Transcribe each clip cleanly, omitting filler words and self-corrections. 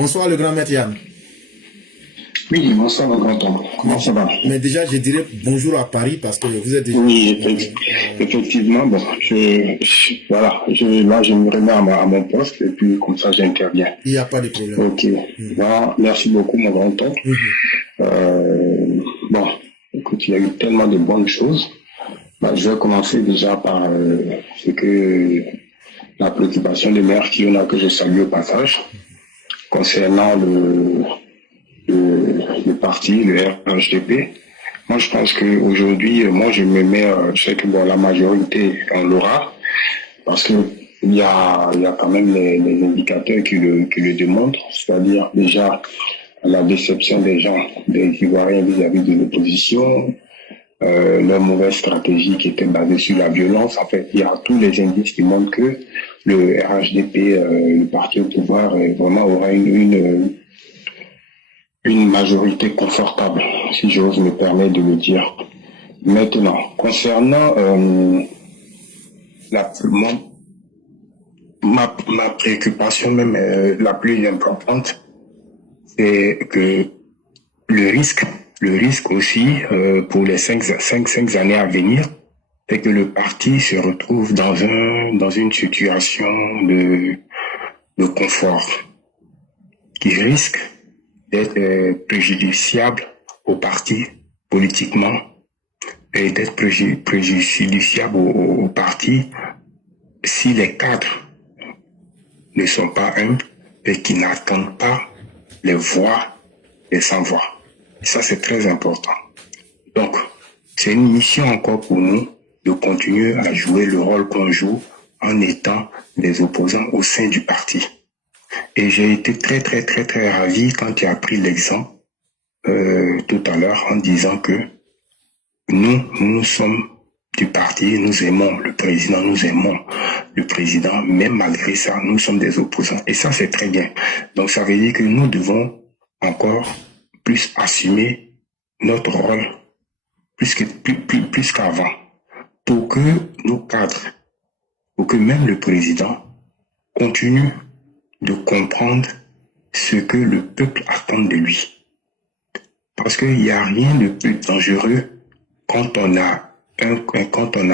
Bonsoir le grand maître Yann. Oui, bonsoir mon grand homme. Comment ça va? Mais déjà, je dirais bonjour à Paris parce que vous êtes déjà... Oui, effectivement, bon, voilà, je me remets à mon poste et puis comme ça j'interviens. Il n'y a pas de problème. Ok, bon, merci beaucoup mon grand homme. Bon, écoute, il y a eu tellement de bonnes choses. Bah, je vais commencer déjà par ce que la préoccupation des maires Kiona que je salue au passage concernant le parti, le RHDP. Moi, je pense qu'aujourd'hui, moi, je me mets, je sais que bon, la majorité, on l'aura, parce que il y a quand même les indicateurs qui le démontrent, c'est-à-dire déjà la déception des gens, des Ivoiriens vis-à-vis de l'opposition, leur mauvaise stratégie qui était basée sur la violence. En fait, il y a tous les indices qui montrent que le RHDP, le parti au pouvoir, vraiment aura une majorité confortable, si j'ose me permettre de le dire. Maintenant, concernant ma préoccupation même la plus importante, c'est que le risque aussi pour les cinq années à venir, c'est que le parti se retrouve dans une situation de confort qui risque d'être préjudiciable au parti politiquement et d'être préjudiciable au parti si les cadres ne sont pas humbles et qui n'attendent pas les voix des sans-voix. Ça, c'est très important. Donc, c'est une mission encore pour nous de continuer à jouer le rôle qu'on joue en étant des opposants au sein du parti. Et j'ai été très, très, très, très ravi quand tu as pris l'exemple tout à l'heure en disant que nous sommes du parti, nous aimons le président, même malgré ça, nous sommes des opposants. Et ça, c'est très bien. Donc, ça veut dire que nous devons encore plus assumer notre rôle, plus qu'avant, pour que nos cadres, pour que même le président continue de comprendre ce que le peuple attend de lui. Parce qu'il n'y a rien de plus dangereux quand on a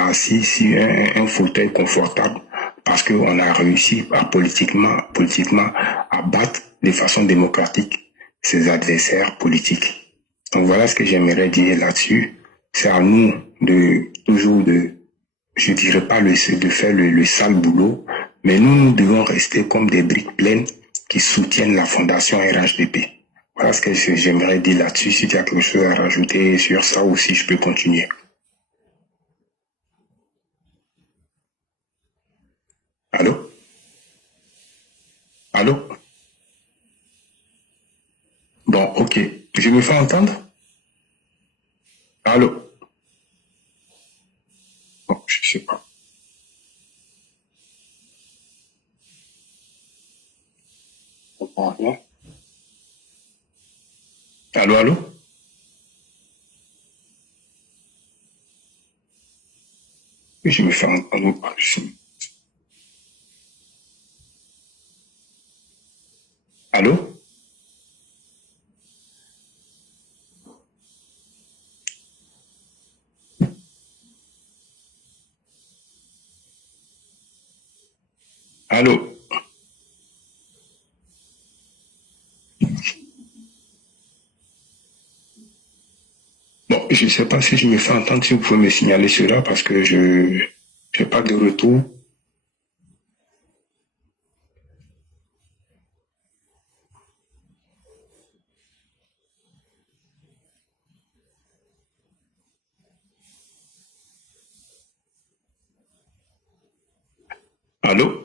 assis sur un fauteuil confortable parce qu'on a réussi politiquement à battre de façon démocratique ses adversaires politiques. Donc voilà ce que j'aimerais dire là-dessus. C'est à nous je dirais pas de faire le sale boulot, mais nous devons rester comme des briques pleines qui soutiennent la fondation RHDP. Voilà ce que j'aimerais dire là-dessus. Si tu as quelque chose à rajouter sur ça aussi, je peux continuer. Allô? Allô? Bon, ok. Je me fais entendre? Allô? Bon, je sais pas. Je comprends rien. Allô, allô? Je me fais entendre ou pas? Allô? Allô? Bon, je ne sais pas si je me fais entendre, si vous pouvez me signaler cela parce que je n'ai pas de retour. Allô?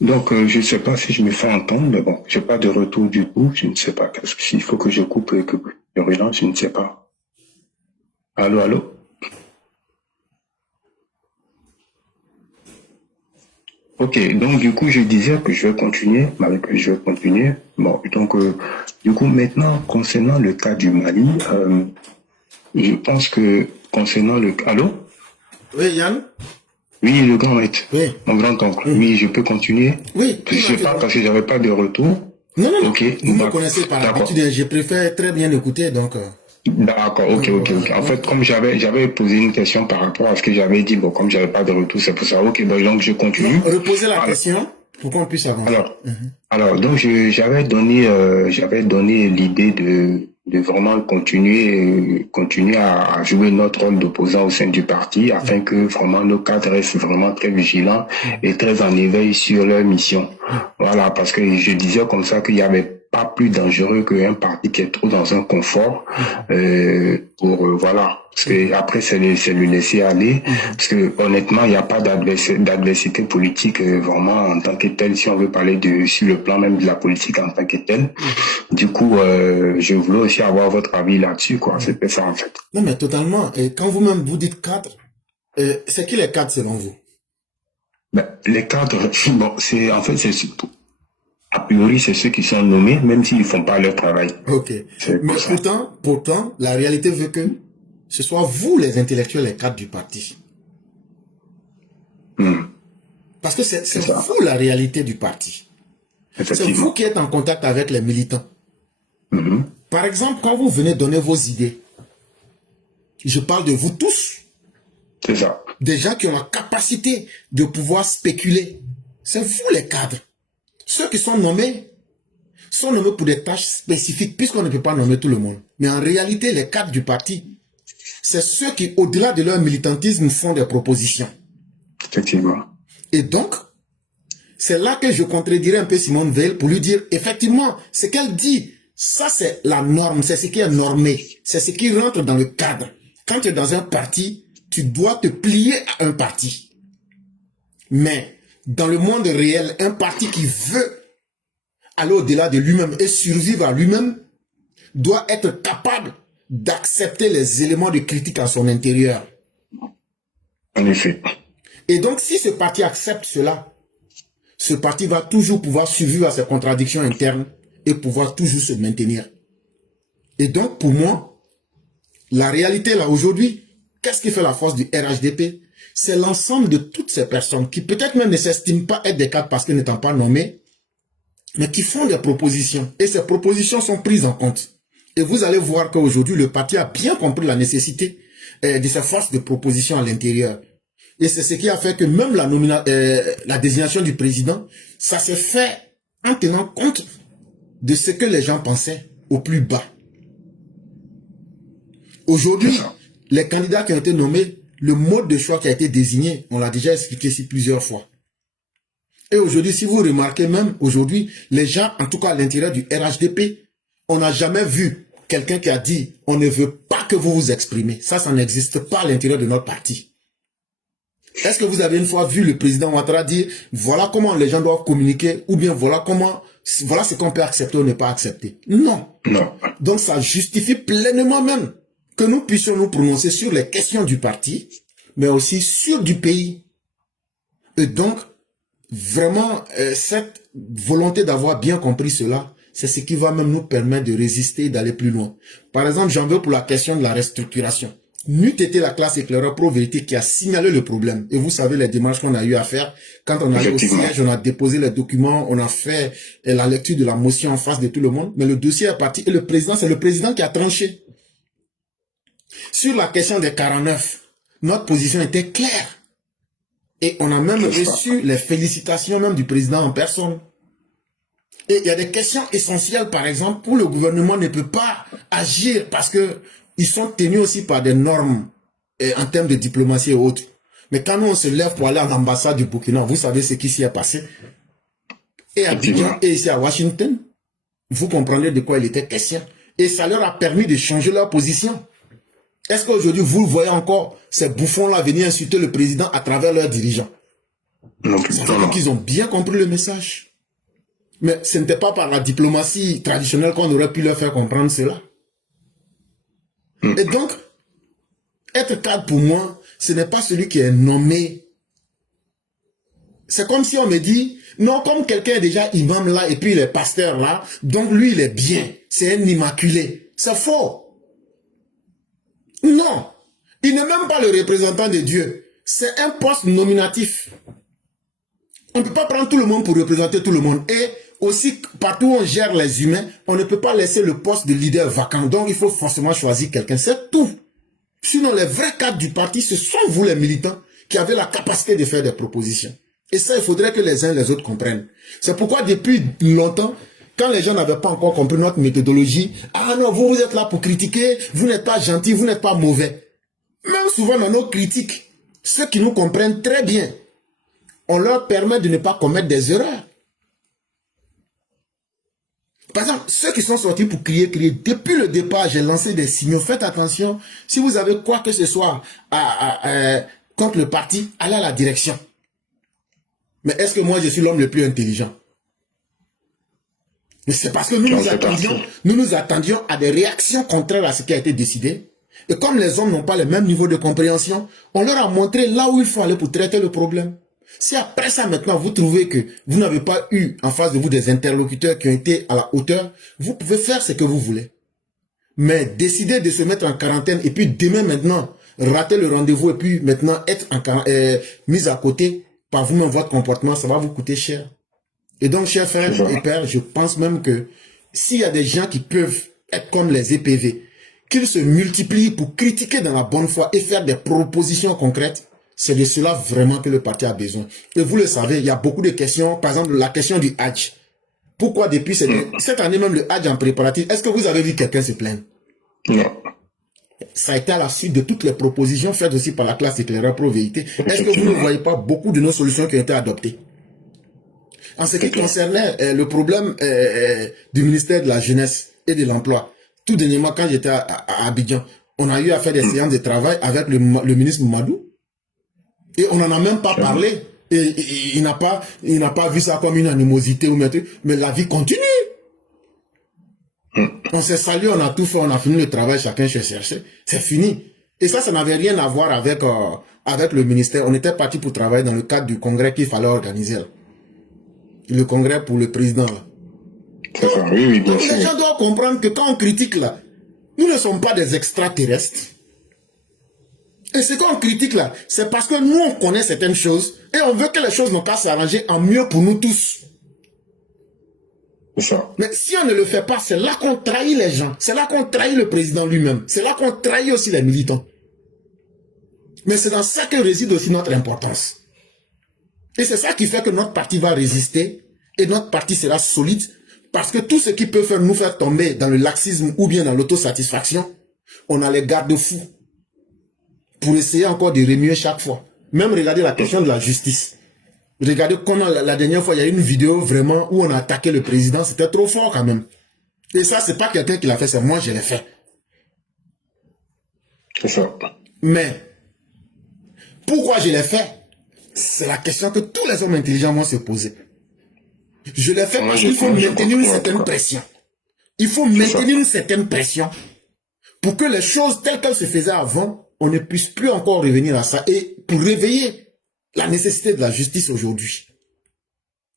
Donc, je ne sais pas si je me fais entendre, mais bon, j'ai pas de retour du tout, je ne sais pas. S'il faut que je coupe et que je relance, je ne sais pas. Allô, allô? Ok, donc du coup, je disais que je vais continuer, Bon, donc, du coup, maintenant, concernant le cas du Mali, je pense que concernant le... Allô? Oui, Yann? Oui, le grand maître. Oui. Mon grand-oncle. Oui, je peux continuer? Oui. Je sais pas parce que j'avais pas de retour. Non, non, non. Ok. Vous me connaissez par l'habitude, je préfère très bien écouter, donc... D'accord, ok. En fait, comme j'avais posé une question par rapport à ce que j'avais dit, bon, comme j'avais pas de retour, c'est pour ça. Ok, donc je continue. Non, reposez la question pour qu'on puisse avancer. Donc j'avais donné l'idée de vraiment continuer à jouer notre rôle d'opposant au sein du parti afin que vraiment nos cadres restent vraiment très vigilants et très en éveil sur leur mission. Voilà, parce que je disais comme ça qu'il y avait pas plus dangereux qu'un parti qui est trop dans un confort voilà. Parce que après c'est le laisser aller, parce que honnêtement il n'y a pas d'adversité politique vraiment en tant que telle, si on veut parler sur le plan même de la politique en tant que telle. Du coup je voulais aussi avoir votre avis là-dessus, quoi. C'était ça en fait. Non mais totalement. Et quand vous-même vous dites cadre, c'est qui les cadres selon vous? Les cadres, bon, c'est surtout a priori, c'est ceux qui sont nommés, même s'ils ne font pas leur travail. Ok. Mais pourtant, la réalité veut que ce soit vous, les intellectuels, les cadres du parti. Parce que c'est vous la réalité du parti. C'est vous qui êtes en contact avec les militants. Par exemple, quand vous venez donner vos idées, je parle de vous tous. C'est ça. Des gens qui ont la capacité de pouvoir spéculer. C'est vous les cadres. Ceux qui sont nommés pour des tâches spécifiques, puisqu'on ne peut pas nommer tout le monde. Mais en réalité, les cadres du parti, c'est ceux qui, au-delà de leur militantisme, font des propositions. Effectivement. Et donc, c'est là que je contredirais un peu Simone Veil pour lui dire, effectivement, ce qu'elle dit, ça c'est la norme, c'est ce qui est normé, c'est ce qui rentre dans le cadre. Quand tu es dans un parti, tu dois te plier à un parti. Mais dans le monde réel, un parti qui veut aller au-delà de lui-même et survivre à lui-même doit être capable d'accepter les éléments de critique à son intérieur. En effet. Et donc, si ce parti accepte cela, ce parti va toujours pouvoir survivre à ses contradictions internes et pouvoir toujours se maintenir. Et donc, pour moi, la réalité là aujourd'hui, qu'est-ce qui fait la force du RHDP? C'est l'ensemble de toutes ces personnes qui peut-être même ne s'estiment pas être des cadres parce qu'ils n'étant pas nommés, mais qui font des propositions. Et ces propositions sont prises en compte. Et vous allez voir qu'aujourd'hui, le parti a bien compris la nécessité de sa force de proposition à l'intérieur. Et c'est ce qui a fait que même la désignation du président, ça se fait en tenant compte de ce que les gens pensaient au plus bas. Aujourd'hui, les candidats qui ont été nommés, le mode de choix qui a été désigné, on l'a déjà expliqué ici plusieurs fois. Et aujourd'hui, si vous remarquez même, aujourd'hui, les gens, en tout cas à l'intérieur du RHDP, on n'a jamais vu quelqu'un qui a dit, on ne veut pas que vous vous exprimez. Ça n'existe pas à l'intérieur de notre parti. Est-ce que vous avez une fois vu le président Ouattara dire, voilà comment les gens doivent communiquer, ou bien voilà ce qu'on peut accepter ou ne pas accepter? Non. Non. Donc ça justifie pleinement même que nous puissions nous prononcer sur les questions du parti, mais aussi sur du pays. Et donc, vraiment, cette volonté d'avoir bien compris cela, c'est ce qui va même nous permettre de résister et d'aller plus loin. Par exemple, j'en veux pour la question de la restructuration. N'eût été la classe éclaireur pro-vérité qui a signalé le problème. Et vous savez les démarches qu'on a eu à faire. Quand on allait au siège, on a déposé les documents, on a fait la lecture de la motion en face de tout le monde. Mais le dossier est parti et le président, c'est le président qui a tranché. Sur la question des 49, notre position était claire. Et on a même reçu les félicitations même du président en personne. Et il y a des questions essentielles, par exemple, où le gouvernement ne peut pas agir parce que ils sont tenus aussi par des normes en termes de diplomatie et autres. Mais quand nous on se lève pour aller à l'ambassade du Burkina, vous savez ce qui s'y est passé. Et à Abidjan et ici à Washington, vous comprenez de quoi il était question. Et ça leur a permis de changer leur position. Est-ce qu'aujourd'hui, vous voyez encore ces bouffons-là venir insulter le président à travers leurs dirigeants? Non, ça veut dire qu'ils ont bien compris le message. Mais ce n'était pas par la diplomatie traditionnelle qu'on aurait pu leur faire comprendre cela. Et donc, être cadre pour moi, ce n'est pas celui qui est nommé. C'est comme si on me dit, non, comme quelqu'un est déjà imam là et puis il est pasteur là, donc lui il est bien, c'est un immaculé. C'est faux. Non, il n'est même pas le représentant de Dieu. C'est un poste nominatif. On ne peut pas prendre tout le monde pour représenter tout le monde. Et aussi, partout où on gère les humains, on ne peut pas laisser le poste de leader vacant. Donc, il faut forcément choisir quelqu'un. C'est tout. Sinon, les vrais cadres du parti, ce sont vous les militants qui avez la capacité de faire des propositions. Et ça, il faudrait que les uns et les autres comprennent. C'est pourquoi depuis longtemps, quand les gens n'avaient pas encore compris notre méthodologie, ah non, vous êtes là pour critiquer, vous n'êtes pas gentil, vous n'êtes pas mauvais. Même souvent dans nos critiques, ceux qui nous comprennent très bien, on leur permet de ne pas commettre des erreurs. Par exemple, ceux qui sont sortis pour crier, depuis le départ, j'ai lancé des signaux. Faites attention, si vous avez quoi que ce soit contre le parti, allez à la direction. Mais est-ce que moi, je suis l'homme le plus intelligent? Mais c'est parce que nous nous attendions à des réactions contraires à ce qui a été décidé. Et comme les hommes n'ont pas le même niveau de compréhension, on leur a montré là où il faut aller pour traiter le problème. Si après ça maintenant vous trouvez que vous n'avez pas eu en face de vous des interlocuteurs qui ont été à la hauteur, vous pouvez faire ce que vous voulez. Mais décider de se mettre en quarantaine et puis demain maintenant rater le rendez-vous et puis maintenant être mis à côté par vous-même votre comportement, ça va vous coûter cher. Et donc, chers frères et pères, je pense même que s'il y a des gens qui peuvent être comme les EPV, qu'ils se multiplient pour critiquer dans la bonne foi et faire des propositions concrètes, c'est de cela vraiment que le parti a besoin. Et vous le savez, il y a beaucoup de questions, par exemple la question du Hajj. Pourquoi depuis cette année même le Hajj en préparatif, est-ce que vous avez vu quelqu'un se plaindre? Non. Ça a été à la suite de toutes les propositions faites aussi par la classe éclaireur pro-vérité. Est-ce que vous ne voyez pas beaucoup de nos solutions qui ont été adoptées? En ce qui concernait le problème du ministère de la Jeunesse et de l'Emploi, tout dernièrement, quand j'étais à Abidjan, on a eu à faire des séances de travail avec le ministre Mamadou. Et on n'en a même pas parlé. Et il n'a pas vu ça comme une animosité ou mais la vie continue. On s'est salué, on a tout fait, on a fini le travail, chacun s'est cherché. C'est fini. Et ça n'avait rien à voir avec le ministère. On était parti pour travailler dans le cadre du congrès qu'il fallait organiser. Le congrès pour le président. Donc, oui, bien sûr. Les gens doivent comprendre que quand on critique là, nous ne sommes pas des extraterrestres. Et ce qu'on critique là, c'est parce que nous on connaît certaines choses et on veut que les choses n'ont pas s'arranger en mieux pour nous tous. C'est ça. Mais si on ne le fait pas, c'est là qu'on trahit les gens. C'est là qu'on trahit le président lui-même. C'est là qu'on trahit aussi les militants. Mais c'est dans ça que réside aussi notre importance. Et c'est ça qui fait que notre parti va résister et notre parti sera solide parce que tout ce qui peut nous faire tomber dans le laxisme ou bien dans l'autosatisfaction, on a les garde-fous pour essayer encore de remuer chaque fois. Même regardez la question de la justice. Regardez qu'on a la dernière fois, il y a une vidéo vraiment où on a attaqué le président, c'était trop fort quand même. Et ça, c'est pas quelqu'un qui l'a fait, c'est moi, je l'ai fait. C'est ça. Mais, pourquoi je l'ai fait? C'est la question que tous les hommes intelligents vont se poser. Je l'ai fait parce qu'il faut maintenir une certaine pression. Il faut maintenir une certaine pression pour que les choses telles qu'elles se faisaient avant, on ne puisse plus encore revenir à ça et pour réveiller la nécessité de la justice aujourd'hui.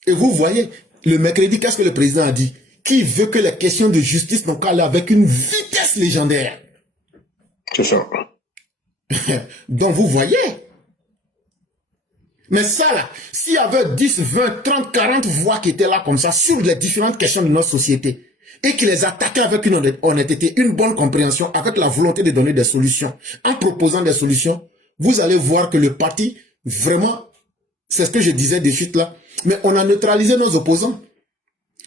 Et vous voyez, le mercredi, qu'est-ce que le président a dit? Qui veut que les questions de justice n'ont qu'à aller avec une vitesse légendaire. C'est ça. Donc vous voyez. Mais ça là, s'il y avait 10, 20, 30, 40 voix qui étaient là comme ça sur les différentes questions de notre société et qui les attaquaient avec une honnêteté, une bonne compréhension, avec la volonté de donner des solutions, en proposant des solutions, vous allez voir que le parti, vraiment, c'est ce que je disais de suite là, mais on a neutralisé nos opposants.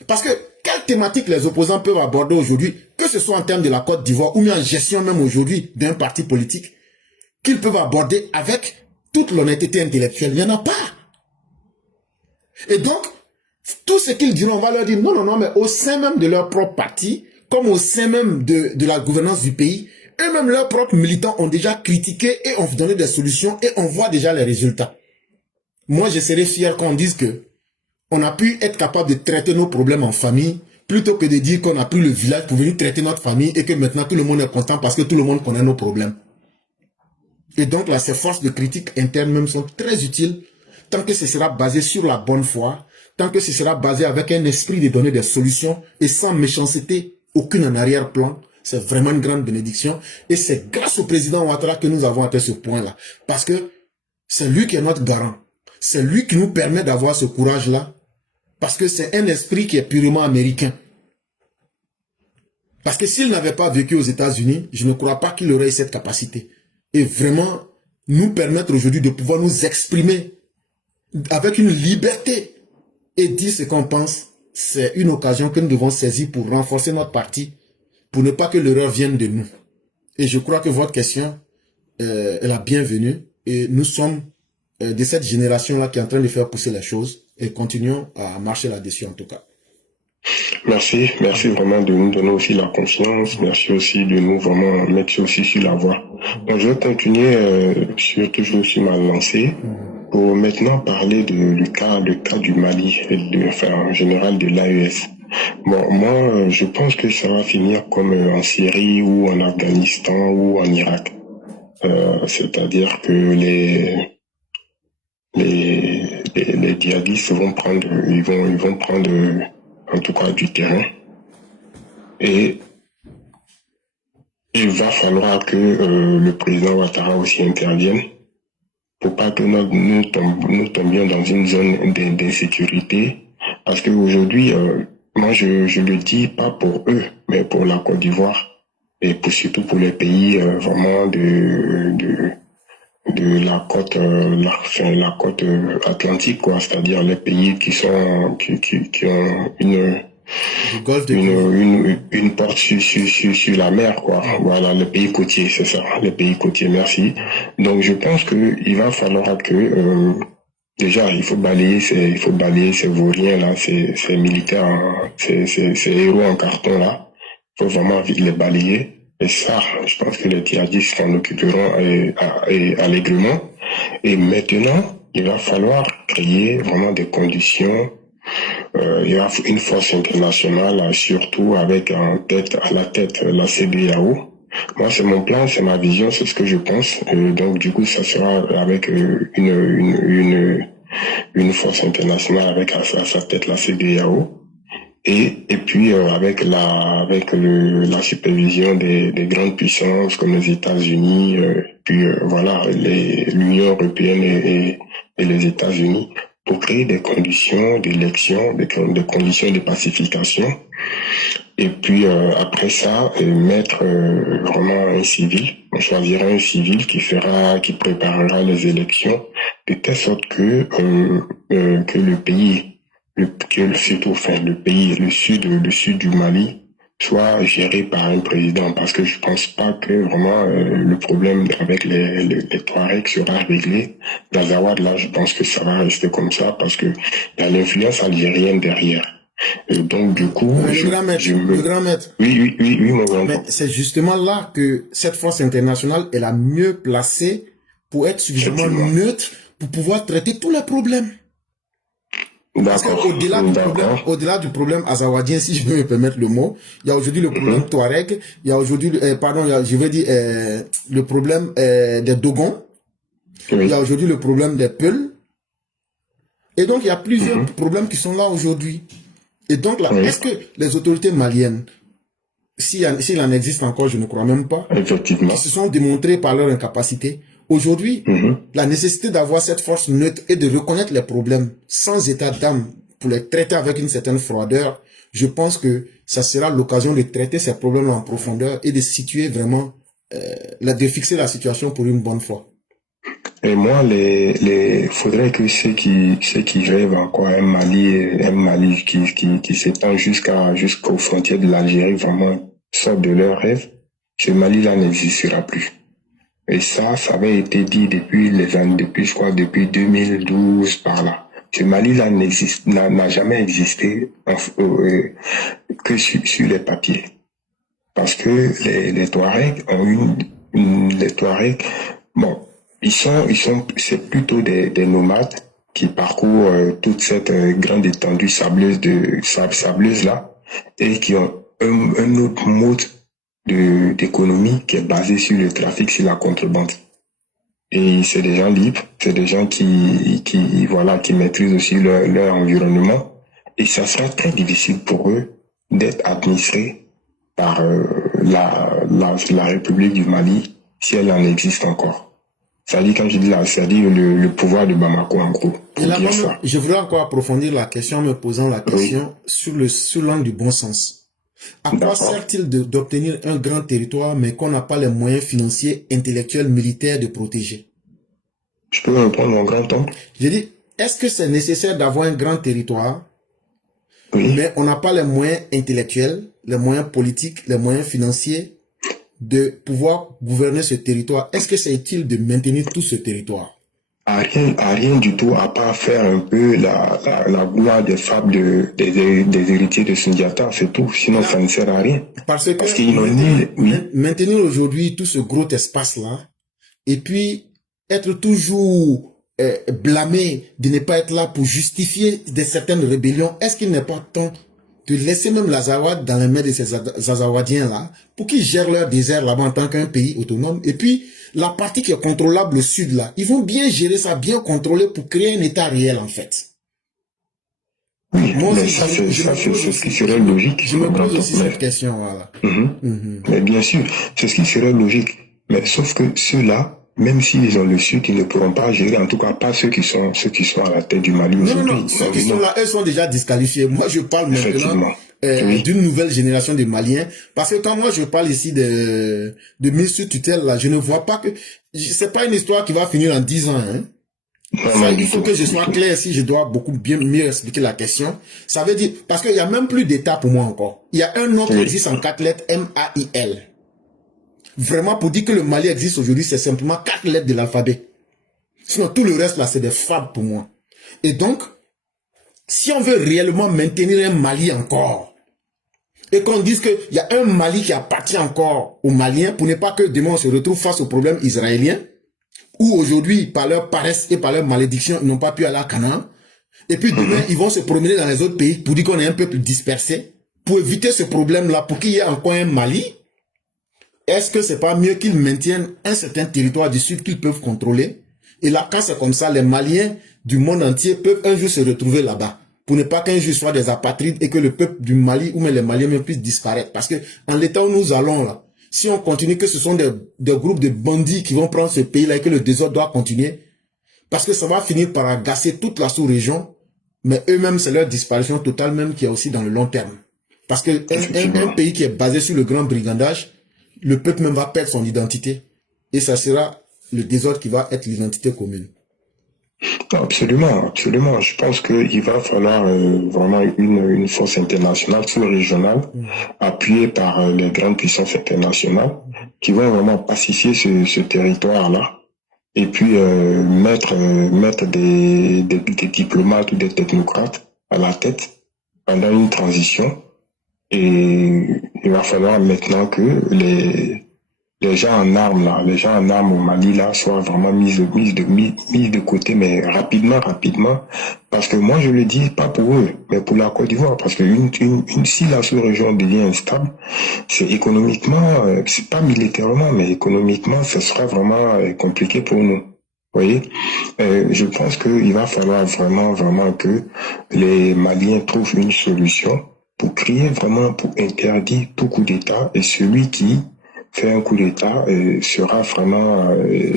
Parce que quelle thématique les opposants peuvent aborder aujourd'hui, que ce soit en termes de la Côte d'Ivoire ou bien en gestion même aujourd'hui d'un parti politique, qu'ils peuvent aborder avec toute l'honnêteté intellectuelle, il n'y en a pas. Et donc, tout ce qu'ils diront, on va leur dire, non, non, non, mais au sein même de leur propre parti, comme au sein même de la gouvernance du pays, eux-mêmes, leurs propres militants ont déjà critiqué et ont donné des solutions et on voit déjà les résultats. Moi, je serais fier qu'on dise que on a pu être capable de traiter nos problèmes en famille, plutôt que de dire qu'on a pris le village pour venir traiter notre famille et que maintenant tout le monde est content parce que tout le monde connaît nos problèmes. Et donc là, ces forces de critique interne même sont très utiles tant que ce sera basé sur la bonne foi, tant que ce sera basé avec un esprit de donner des solutions et sans méchanceté, aucune en arrière-plan. C'est vraiment une grande bénédiction. Et c'est grâce au président Ouattara que nous avons atteint ce point-là. Parce que C'est lui qui est notre garant. C'est lui qui nous permet d'avoir ce courage-là. Parce que c'est un esprit qui est purement américain. Parce que s'il n'avait pas vécu aux États-Unis, je ne crois pas qu'il aurait cette capacité. Et vraiment, nous permettre aujourd'hui de pouvoir nous exprimer avec une liberté et dire ce qu'on pense, c'est une occasion que nous devons saisir pour renforcer notre parti, pour ne pas que l'erreur vienne de nous. Et je crois que votre question est la bienvenue. Et nous sommes de cette génération-là qui est en train de faire pousser les choses. Et continuons à marcher là-dessus en tout cas. Merci vraiment de nous donner aussi la confiance. Merci aussi de nous vraiment mettre aussi sur la voie. Donc, je vais continuer toujours sur ma lancée pour maintenant parler du cas du Mali et en général de l'AES. Bon, moi, je pense que ça va finir comme en Syrie ou en Afghanistan ou en Irak. C'est-à-dire que les djihadistes vont prendre, ils vont prendre en tout cas du terrain, et il va falloir que le président Ouattara aussi intervienne pour pas que nous tombions dans une zone d'insécurité, parce qu'aujourd'hui, moi je le dis pas pour eux, mais pour la Côte d'Ivoire et surtout pour les pays vraiment de la côte la côte atlantique, quoi, c'est-à-dire les pays qui ont une porte sur la mer, quoi. Voilà, les pays côtiers, c'est ça, les pays côtiers, merci. Donc je pense que il va falloir que déjà il faut balayer ces vauriens là, ces militaires, hein, ces héros en carton là. Il faut vraiment vite les balayer. Et ça, je pense que les djihadistes s'en occuperont et allègrement. Et maintenant, il va falloir créer vraiment des conditions. Il y a une force internationale, surtout avec à la tête la CEDEAO. Moi, c'est mon plan, c'est ma vision, c'est ce que je pense. Donc, du coup, ça sera avec une force internationale avec à sa tête la CEDEAO. Et puis avec la supervision des grandes puissances comme les États-Unis, puis voilà, l'Union européenne et les États-Unis, pour créer des conditions d'élection, des conditions de pacification. Et puis après ça, mettre vraiment un civil. On choisira un civil qui préparera les élections de telle sorte que le pays, le sud du Mali soit géré par un président, parce que je pense pas que vraiment le problème avec les Touaregs sera réglé. D'Azawad, là, je pense que ça va rester comme ça, parce que il y a l'influence algérienne derrière. Et donc, du coup, le grand maître. Oui, mon grand. Mais c'est justement là que cette force internationale est la mieux placée pour être suffisamment neutre pour pouvoir traiter tous les problèmes. Parce qu'au-delà du problème azawadien, si je peux me permettre le mot, il y a aujourd'hui le problème Touareg, il y a aujourd'hui, le problème des Dogons, il y a aujourd'hui le problème des Peuls, et donc il y a plusieurs problèmes qui sont là aujourd'hui. Et donc là, est-ce que les autorités maliennes, s'il en existe encore, je ne crois même pas, effectivement, qui se sont démontrées par leur incapacité, aujourd'hui, la nécessité d'avoir cette force neutre et de reconnaître les problèmes sans état d'âme pour les traiter avec une certaine froideur, je pense que ça sera l'occasion de traiter ces problèmes en profondeur et de situer vraiment, de fixer la situation pour une bonne fois. Et moi, faudrait que ceux qui rêvent encore un Mali qui s'étend jusqu'aux frontières de l'Algérie, vraiment sortent de leur rêve. Ce Mali-là n'existera plus. Et ça avait été dit depuis 2012 par là. Ce Mali-là n'a jamais existé que sur les papiers. Parce que les Touaregs les Touaregs, bon, c'est plutôt des nomades qui parcourent toute cette grande étendue sableuse là, et qui ont un autre mode d'économie qui est basé sur le trafic, sur la contrebande. Et c'est des gens libres, c'est des gens qui maîtrisent aussi leur environnement. Et ça sera très difficile pour eux d'être administrés par la République du Mali, si elle en existe encore. C'est-à-dire, quand je dis là, c'est-à-dire le pouvoir de Bamako, en gros, Et pour là, dire moi, ça. je voudrais encore approfondir la question en me posant la Oui, question sur l'angle du bon sens. À quoi d'accord. sert-il d'obtenir un grand territoire mais qu'on n'a pas les moyens financiers, intellectuels, militaires de protéger? Je peux répondre, mon grand oncle? Je dis, est-ce que c'est nécessaire d'avoir un grand territoire Oui. mais on n'a pas les moyens intellectuels, les moyens politiques, les moyens financiers de pouvoir gouverner ce territoire? Est-ce que c'est utile de maintenir tout ce territoire? À rien du tout, à part faire un peu la gloire des fables des héritiers de Sundiata, c'est tout. Sinon, ça ne sert à rien. Parce que Parce qu'ils n'ont ni, oui, maintenir aujourd'hui tout ce gros espace-là, et puis être toujours blâmé de ne pas être là pour justifier certaines rébellions, est-ce qu'il n'est pas temps de laisser même l'Azawad dans les mains de ces Azawadiens-là pour qu'ils gèrent leur désert là-bas en tant qu'un pays autonome? Et puis, la partie qui est contrôlable au sud là, ils vont bien gérer ça, bien contrôler pour créer un État réel en fait. oui, Moi mais aussi, ça, c'est ce qui serait logique. je me mon grand pose aussi oncle. cette question, voilà. Mais bien sûr, c'est ce qui serait logique. Mais sauf que ceux-là, même s'ils ont le sud, ils ne pourront pas gérer, en tout cas pas ceux qui sont à la tête du Mali Non, aujourd'hui. non, ceux qui sont là, eux sont déjà disqualifiés. Moi, je parle maintenant Effectivement. Oui. d'une nouvelle génération de Maliens. Parce que quand moi, je parle ici de mise sous tutelle, là, je ne vois pas que... C'est pas une histoire qui va finir en 10 ans, hein. Non, Ça, non, il du faut tout, que je du sois tout. clair si je dois beaucoup bien mieux expliquer la question. Ça veut dire, parce qu'il y a même plus d'État pour moi encore. Il y a un nom qui Oui. existe en 4 lettres, M-A-I-L. Vraiment, pour dire que le Mali existe aujourd'hui, c'est simplement 4 lettres de l'alphabet. Sinon, tout le reste, là, c'est des fables pour moi. Et donc, si on veut réellement maintenir un Mali encore, et qu'on dise qu'il y a un Mali qui appartient encore aux Maliens, pour ne pas que demain on se retrouve face au problème israélien, où aujourd'hui, par leur paresse et par leur malédiction, ils n'ont pas pu aller à Canaan, et puis demain, ils vont se promener dans les autres pays pour dire qu'on est un peuple dispersé, pour éviter ce problème-là, pour qu'il y ait encore un Mali. Est-ce que c'est pas mieux qu'ils maintiennent un certain territoire du sud qu'ils peuvent contrôler? Et là, quand c'est comme ça, les Maliens du monde entier peuvent un jour se retrouver là-bas. Pour ne pas qu'un jour soit des apatrides et que le peuple du Mali ou même les Maliens même puissent disparaître. Parce que en l'état où nous allons là, si on continue que ce sont des groupes de bandits qui vont prendre ce pays-là et que le désordre doit continuer, parce que ça va finir par agacer toute la sous-région, mais eux-mêmes, c'est leur disparition totale même qui est aussi dans le long terme. Parce que un pays qui est basé sur le grand brigandage, le peuple même va perdre son identité. Et ça sera le désordre qui va être l'identité commune. Absolument, absolument. Je pense qu'il va falloir vraiment une force internationale, sous-régionale, appuyée par les grandes puissances internationales, qui vont vraiment pacifier ce territoire-là, et puis mettre des diplomates ou des technocrates à la tête pendant une transition. Et il va falloir maintenant que les gens en armes là, les gens en armes au Mali là soient vraiment mis de côté, mais rapidement, parce que moi je le dis pas pour eux, mais pour la Côte d'Ivoire, parce que si la sous-région devient instable, c'est économiquement, c'est pas militairement, mais économiquement, ce sera vraiment compliqué pour nous. Vous voyez, je pense qu'il va falloir vraiment que les Maliens trouvent une solution pour créer vraiment, pour interdire tout coup d'État, et celui qui fait un coup d'État sera vraiment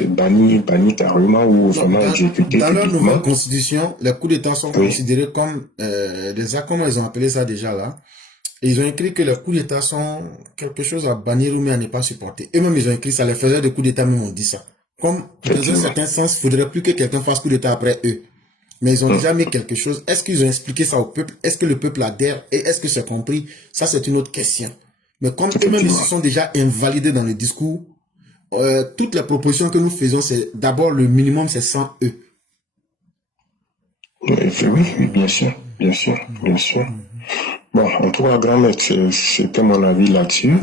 banni carrément ou vraiment exécuté Dans leur publiquement. nouvelle constitution, les coups d'État sont Oui. considérés comme des actes, comment ils ont appelé ça déjà là. Et ils ont écrit que les coups d'État sont quelque chose à bannir ou même à ne pas supporter. Eux-mêmes, ils ont écrit ça, les faiseurs de coups d'État même ont dit ça. Comme, dans un certain sens, il faudrait plus que quelqu'un fasse coup d'État après eux. Mais ils ont déjà mis quelque chose. Est-ce qu'ils ont expliqué ça au peuple? Est-ce que le peuple adhère? Et est-ce que c'est compris? Ça, c'est une autre question. Mais comme eux-mêmes, ils se sont déjà invalidés dans le discours, toutes les propositions que nous faisons, c'est d'abord le minimum, c'est 100 E. Oui, bien sûr. Bon, en tout cas, grand maître, c'était mon avis là-dessus.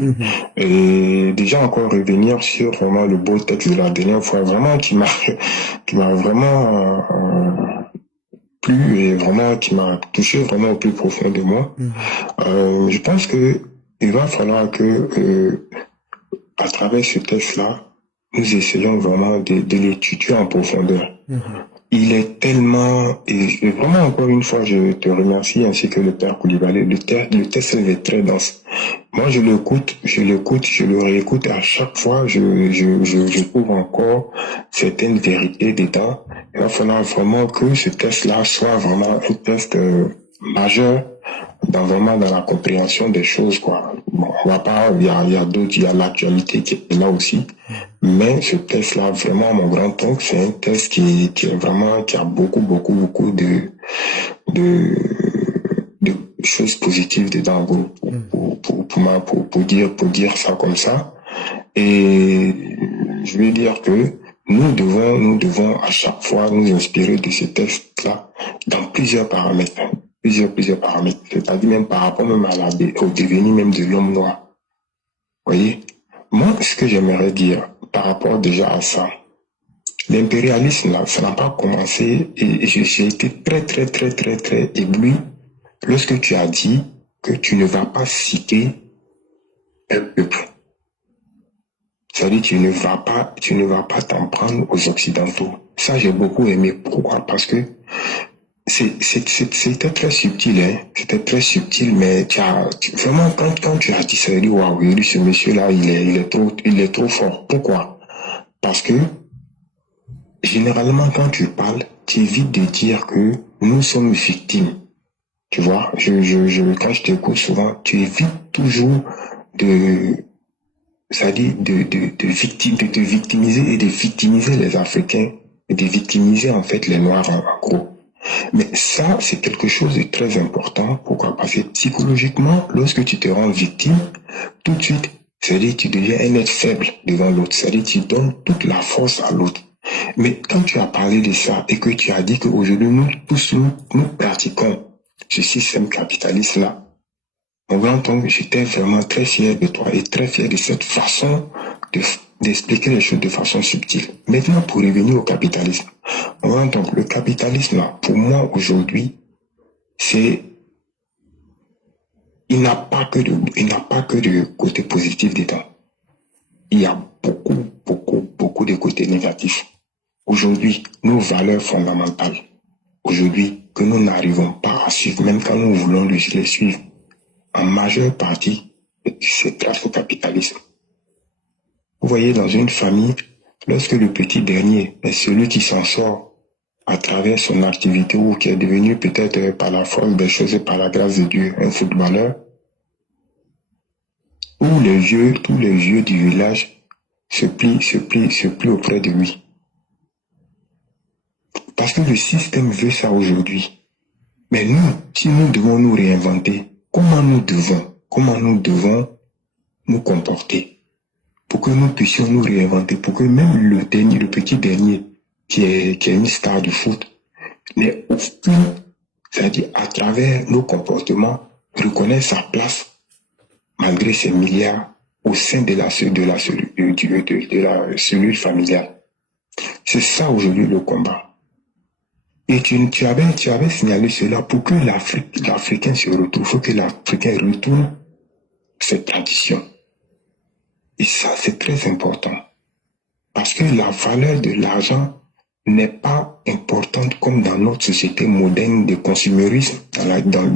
Et déjà encore revenir sur vraiment le beau texte de la dernière fois, vraiment qui m'a vraiment plu et vraiment qui m'a touché vraiment au plus profond de moi. Je pense que il va falloir que à travers ce texte-là, nous essayons vraiment de l'étudier en profondeur. Il est tellement, et vraiment encore une fois, je te remercie ainsi que le père Koulibaly. Le test est très dense. Moi, je l'écoute, je le réécoute et à chaque fois, je trouve encore certaines vérités dedans. Il va falloir vraiment que ce test-là soit vraiment un test majeur vraiment dans la compréhension des choses, quoi. Bon, on va pas, il y a d'autres, il y a l'actualité qui est là aussi. Mais ce test-là, vraiment, mon grand-oncle, c'est un test qui est vraiment, qui a beaucoup de, de choses positives dedans, pour dire ça comme ça. Et je vais dire que nous devons à chaque fois nous inspirer de ce test-là dans plusieurs paramètres. Plusieurs paramètres. C'est-à-dire même par rapport même au devenir même de l'homme noir. Vous voyez? Moi, ce que j'aimerais dire par rapport déjà à ça, l'impérialisme là, ça n'a pas commencé et j'ai été très ébloui lorsque tu as dit que tu ne vas pas citer un peuple. C'est-à-dire tu ne vas pas t'en prendre aux Occidentaux. Ça, j'ai beaucoup aimé. Pourquoi? Parce que c'était très subtil, hein. C'était très subtil, mais vraiment, quand tu as dit ça, dit, waouh, ce monsieur-là, il est trop fort. Pourquoi? Parce que, généralement, quand tu parles, tu évites de dire que nous sommes victimes. Tu vois, quand je t'écoute souvent, tu évites toujours c'est-à-dire de te victimiser et de victimiser les Africains et de victimiser en fait les Noirs en gros. Mais ça, c'est quelque chose de très important. Pourquoi? Parce que psychologiquement, lorsque tu te rends victime, tout de suite, c'est-à-dire tu deviens un être faible devant l'autre. C'est-à-dire tu donnes toute la force à l'autre. Mais quand tu as parlé de ça et que tu as dit qu'aujourd'hui, nous tous, nous pratiquons ce système capitaliste-là, mon grand-oncle, j'étais vraiment très fier de toi et très fier de cette façon d'expliquer les choses de façon subtile. Maintenant, pour revenir au capitalisme. Mon grand-oncle, le capitalisme, là, pour moi, aujourd'hui, c'est, il n'a pas que de côté positif dedans. Il y a beaucoup de côtés négatifs. Aujourd'hui, nos valeurs fondamentales, aujourd'hui, que nous n'arrivons pas à suivre, même quand nous voulons les suivre, en majeure partie, c'est grâce au capitalisme. Vous voyez, dans une famille, lorsque le petit dernier est celui qui s'en sort à travers son activité ou qui est devenu peut-être par la force des choses et par la grâce de Dieu un footballeur, tous les vieux du village se plient auprès de lui. Parce que le système veut ça aujourd'hui. Mais nous, si nous devons nous réinventer, comment nous devons nous comporter pour que nous puissions nous réinventer, pour que même le petit dernier, qui est une star du foot, n'ait aucune, c'est-à-dire à travers nos comportements, reconnaître sa place, malgré ses milliards, au sein de la cellule familiale. C'est ça aujourd'hui le combat. Et tu avais signalé cela pour que l'Africain se retrouve, il faut que l'Africain retourne cette tradition. Et ça, c'est très important. Parce que la valeur de l'argent n'est pas importante comme dans notre société moderne de consumérisme laquelle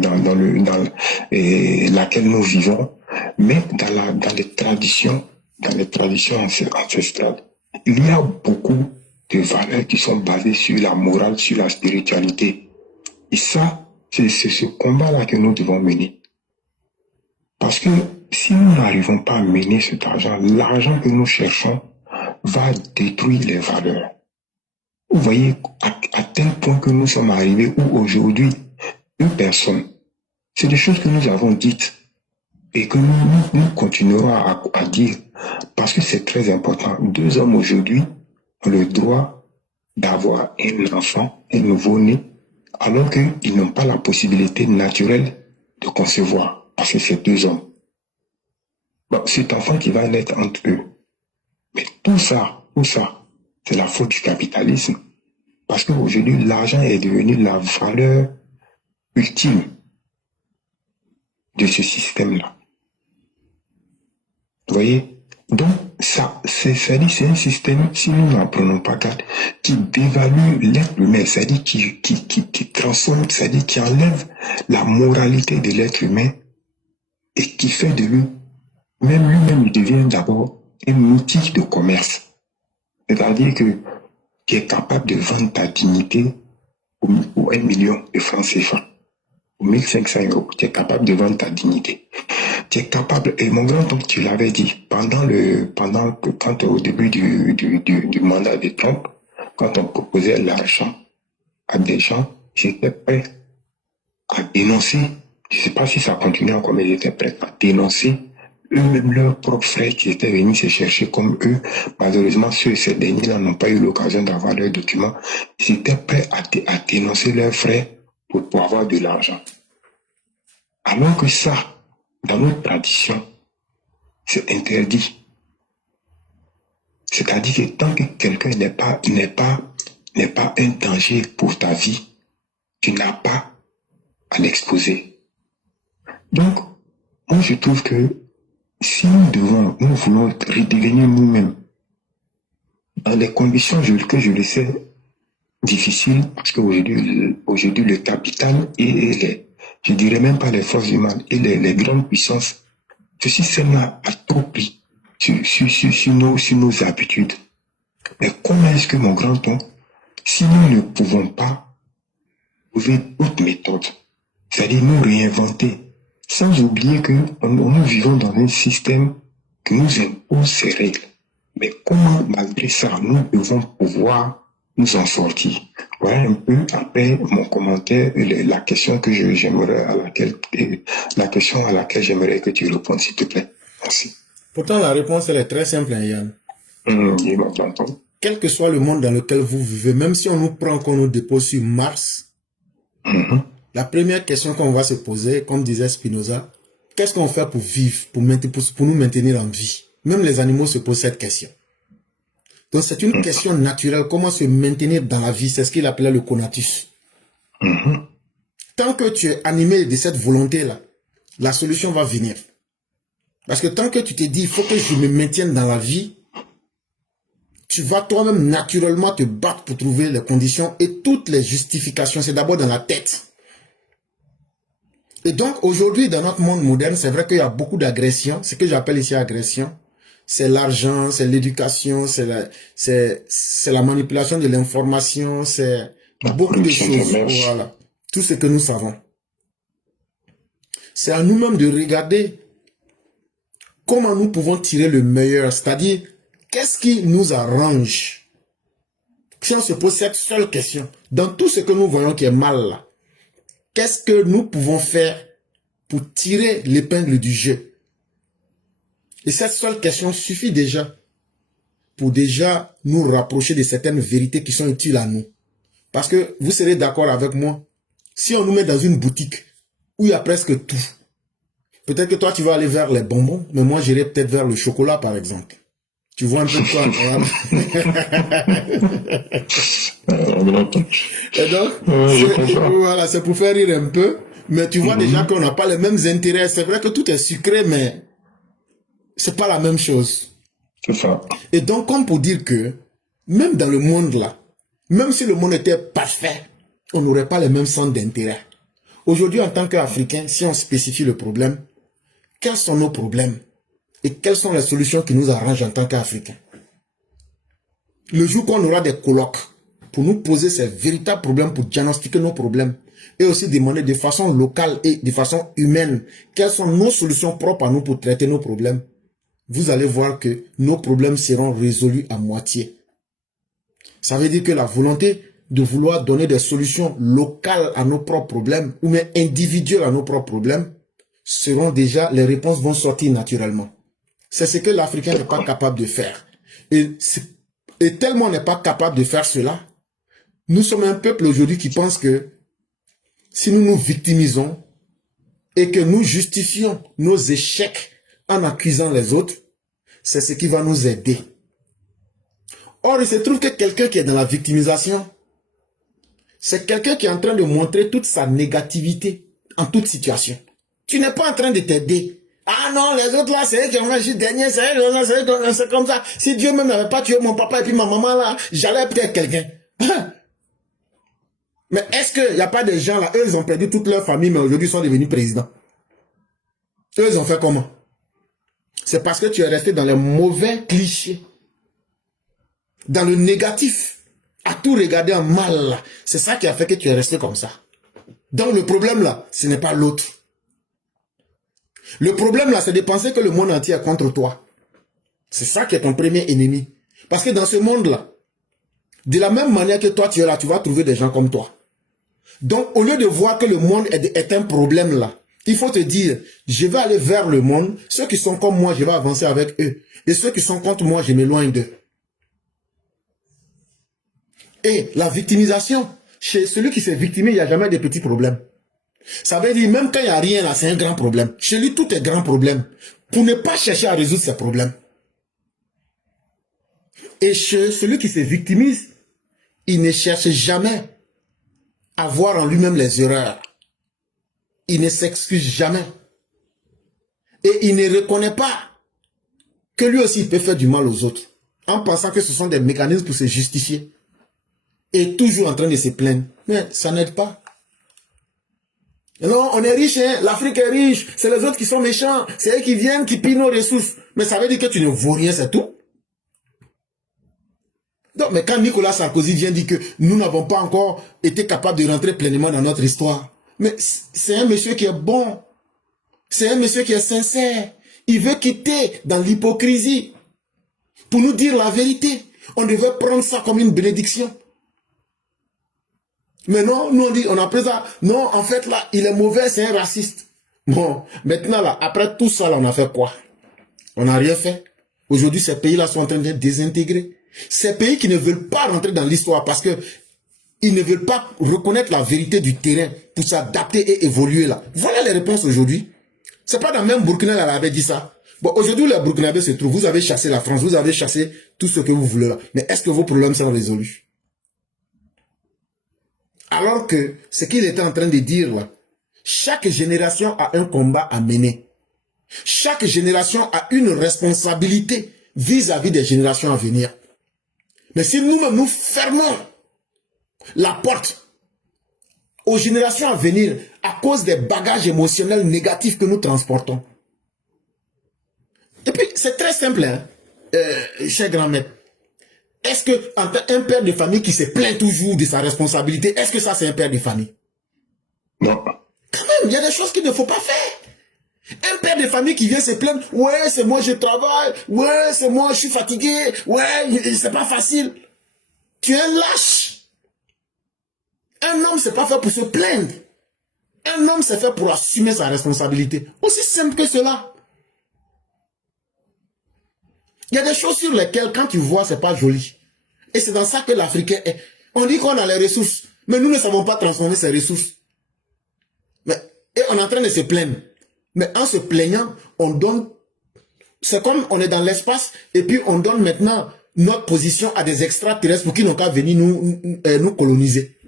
nous vivons, mais dans les traditions ancestrales. Il y a beaucoup de valeurs qui sont basées sur la morale, sur la spiritualité. Et ça, c'est ce combat-là que nous devons mener. Parce que si nous n'arrivons pas à mener cet argent, l'argent que nous cherchons va détruire les valeurs. Vous voyez à tel point que nous sommes arrivés où aujourd'hui, une personne, c'est des choses que nous avons dites et que nous continuerons à dire parce que c'est très important. 2 hommes aujourd'hui ont le droit d'avoir un enfant, un nouveau-né, alors qu'ils n'ont pas la possibilité naturelle de concevoir parce que c'est 2 hommes. Bon, cet enfant qui va naître entre eux. Mais tout ça, c'est la faute du capitalisme. Parce qu'aujourd'hui, l'argent est devenu la valeur ultime de ce système-là. Vous voyez? Donc, ça, c'est un système, si nous n'en prenons pas garde, qui dévalue l'être humain, c'est-à-dire qui transforme, c'est-à-dire qui enlève la moralité de l'être humain et qui fait de lui, même lui-même, il devient d'abord un outil de commerce. C'est-à-dire que tu es capable de vendre ta dignité pour 1 million de francs CFA, pour 1500 euros, tu es capable de vendre ta dignité. Tu es capable, et mon grand-oncle, tu l'avais dit, quand au début du mandat de Trump, quand on proposait l'argent à des gens, j'étais prêt à dénoncer, je ne sais pas si ça continue encore, mais j'étais prêt à dénoncer eux-mêmes leurs propres frères qui étaient venus se chercher comme eux. Malheureusement, ces derniers-là n'ont pas eu l'occasion d'avoir leurs documents. Ils étaient prêts à dénoncer leurs frères pour avoir de l'argent. Alors que ça, dans notre tradition, c'est interdit. C'est-à-dire que tant que quelqu'un n'est pas un danger pour ta vie, tu n'as pas à l'exposer. Donc, moi je trouve que si nous voulons redevenir nous-mêmes, dans les conditions que je le sais difficiles, parce qu'aujourd'hui le capital et je dirais même pas les forces humaines et les grandes puissances, ce système-là a trop pris sur nos habitudes. Mais comment est-ce que, mon grand-oncle, si nous ne pouvons pas trouver d'autres méthodes, c'est-à-dire nous réinventer, sans oublier que nous vivons dans un système qui nous impose ces règles. Mais comment, malgré ça, nous devons pouvoir nous en sortir? Voilà un peu, après mon commentaire, la question à laquelle j'aimerais que tu répondes, s'il te plaît. Merci. Pourtant, la réponse, elle est très simple, hein, Yann. Quel que soit le monde dans lequel vous vivez, même si on nous prend, qu'on nous dépose sur Mars, la première question qu'on va se poser, comme disait Spinoza, qu'est-ce qu'on fait pour vivre, pour nous maintenir en vie? Même les animaux se posent cette question. Donc c'est une question naturelle, comment se maintenir dans la vie, c'est ce qu'il appelait le conatus. Tant que tu es animé de cette volonté-là, la solution va venir. Parce que tant que tu te dis, il faut que je me maintienne dans la vie, tu vas toi-même naturellement te battre pour trouver les conditions et toutes les justifications, c'est d'abord dans la tête. Et donc aujourd'hui, dans notre monde moderne, c'est vrai qu'il y a beaucoup d'agressions, ce que j'appelle ici agression. C'est l'argent, c'est l'éducation, c'est la manipulation de l'information, c'est beaucoup de choses. Voilà. Tout ce que nous savons. C'est à nous-mêmes de regarder comment nous pouvons tirer le meilleur. C'est-à-dire, qu'est-ce qui nous arrange? Si on se pose cette seule question, dans tout ce que nous voyons qui est mal là, qu'est-ce que nous pouvons faire pour tirer l'épingle du jeu? Et cette seule question suffit déjà pour déjà nous rapprocher de certaines vérités qui sont utiles à nous. Parce que vous serez d'accord avec moi, si on nous met dans une boutique où il y a presque tout, peut-être que toi tu vas aller vers les bonbons, mais moi j'irai peut-être vers le chocolat par exemple. Tu vois un peu quoi? Et donc, voilà, c'est pour faire rire un peu, mais tu vois déjà qu'on n'a pas les mêmes intérêts. C'est vrai que tout est sucré, mais c'est pas la même chose. C'est ça. Et donc, comme pour dire que, même dans le monde là, même si le monde était parfait, on n'aurait pas les mêmes centres d'intérêt. Aujourd'hui, en tant qu'Africain, si on spécifie le problème, quels sont nos problèmes? Et quelles sont les solutions qui nous arrangent en tant qu'Africains? Le jour qu'on aura des colloques pour nous poser ces véritables problèmes, pour diagnostiquer nos problèmes, et aussi demander de façon locale et de façon humaine, quelles sont nos solutions propres à nous pour traiter nos problèmes, vous allez voir que nos problèmes seront résolus à moitié. Ça veut dire que la volonté de vouloir donner des solutions locales à nos propres problèmes, ou même individuelles à nos propres problèmes, les réponses vont sortir naturellement. C'est ce que l'Africain n'est pas capable de faire. Et tellement on n'est pas capable de faire cela, nous sommes un peuple aujourd'hui qui pense que si nous nous victimisons et que nous justifions nos échecs en accusant les autres, c'est ce qui va nous aider. Or, il se trouve que quelqu'un qui est dans la victimisation, c'est quelqu'un qui est en train de montrer toute sa négativité en toute situation. Tu n'es pas en train de t'aider Ah non, les autres là, c'est eux qui ont fait juste dernier, c'est comme ça. Si Dieu même n'avait pas tué mon papa et puis ma maman là, j'allais peut-être quelqu'un. Mais est-ce qu'il n'y a pas des gens là, eux ils ont perdu toute leur famille, mais aujourd'hui ils sont devenus présidents. Eux ils ont fait comment? C'est parce que tu es resté dans les mauvais clichés. Dans le négatif. À tout regarder en mal. C'est ça qui a fait que tu es resté comme ça. Donc le problème là, ce n'est pas l'autre. Le problème là, c'est de penser que le monde entier est contre toi. C'est ça qui est ton premier ennemi. Parce que dans ce monde-là, de la même manière que toi tu es là, tu vas trouver des gens comme toi. Donc au lieu de voir que le monde est un problème là, il faut te dire, je vais aller vers le monde, ceux qui sont comme moi, je vais avancer avec eux. Et ceux qui sont contre moi, je m'éloigne d'eux. Et la victimisation, chez celui qui s'est victimé, il n'y a jamais de petits problèmes. Ça veut dire, même quand il n'y a rien là, c'est un grand problème. Chez lui, tout est grand problème. Pour ne pas chercher à résoudre ces problèmes. Et chez celui qui se victimise, il ne cherche jamais à voir en lui-même les erreurs. Il ne s'excuse jamais. Et il ne reconnaît pas que lui aussi il peut faire du mal aux autres. En pensant que ce sont des mécanismes pour se justifier. Et toujours en train de se plaindre. Mais ça n'aide pas. Non, on est riche, hein? L'Afrique est riche, c'est les autres qui sont méchants, c'est eux qui viennent, qui pillent nos ressources. Mais ça veut dire que tu ne vaux rien, c'est tout. Donc, mais quand Nicolas Sarkozy vient dire que nous n'avons pas encore été capables de rentrer pleinement dans notre histoire, mais c'est un monsieur qui est bon, c'est un monsieur qui est sincère, il veut quitter dans l'hypocrisie pour nous dire la vérité. On devait prendre ça comme une bénédiction. Mais non, nous on dit, on a pris ça. Non, en fait là, il est mauvais, c'est un raciste. Bon, maintenant là, après tout ça là, on a fait quoi? On n'a rien fait. Aujourd'hui, ces pays-là sont en train d'être désintégrés. Ces pays qui ne veulent pas rentrer dans l'histoire parce que ils ne veulent pas reconnaître la vérité du terrain pour s'adapter et évoluer là. Voilà les réponses aujourd'hui. C'est pas dans le même Burkina qu'elle avait dit ça. Bon, aujourd'hui, les Burkinabés se trouvent. Vous avez chassé la France, vous avez chassé tout ce que vous voulez là. Mais est-ce que vos problèmes sont résolus? Alors que ce qu'il était en train de dire là, chaque génération a un combat à mener. Chaque génération a une responsabilité vis-à-vis des générations à venir. Mais si nous-mêmes nous fermons la porte aux générations à venir à cause des bagages émotionnels négatifs que nous transportons. Et puis c'est très simple, hein, cher grand-maître. Est-ce que un père de famille qui se plaint toujours de sa responsabilité, est-ce que ça c'est un père de famille? Non. Quand même, il y a des choses qu'il ne faut pas faire. Un père de famille qui vient se plaindre, ouais, c'est moi je travaille, ouais, c'est moi je suis fatigué, ouais, c'est pas facile. Tu es un lâche. Un homme c'est pas fait pour se plaindre. Un homme c'est fait pour assumer sa responsabilité. Aussi simple que cela. Il y a des choses sur lesquelles, quand tu vois, c'est pas joli. Et c'est dans ça que l'Africain est. On dit qu'on a les ressources, mais nous ne savons pas transformer ces ressources. Et on est en train de se plaindre. Mais en se plaignant, on donne... C'est comme on est dans l'espace, et puis on donne maintenant notre position à des extraterrestres pour qu'ils n'ont qu'à venir nous coloniser.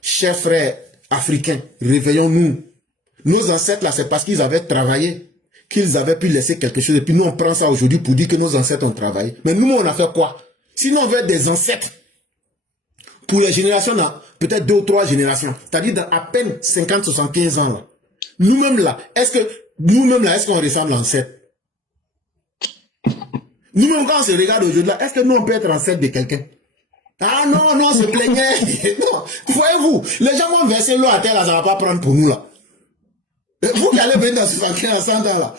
Chers frères africains, réveillons-nous. Nos ancêtres, là, c'est parce qu'ils avaient travaillé, qu'ils avaient pu laisser quelque chose. Et puis nous, on prend ça aujourd'hui pour dire que nos ancêtres ont travaillé. Mais nous, on a fait quoi? Sinon, on veut être des ancêtres. Pour les générations, peut-être 2 ou 3 générations. C'est-à-dire dans à peine 50, 75 ans. Là. Nous-mêmes là, est-ce qu'on ressemble à ancêtre? Nous-mêmes, quand on se regarde aujourd'hui, est-ce que nous, on peut être ancêtre de quelqu'un? Ah non, non, on se plaignait. Non, voyez-vous, les gens vont verser l'eau à terre, là, ça ne va pas prendre pour nous, là. Vous qui allez venir dans ce facteur à 100 ans, là.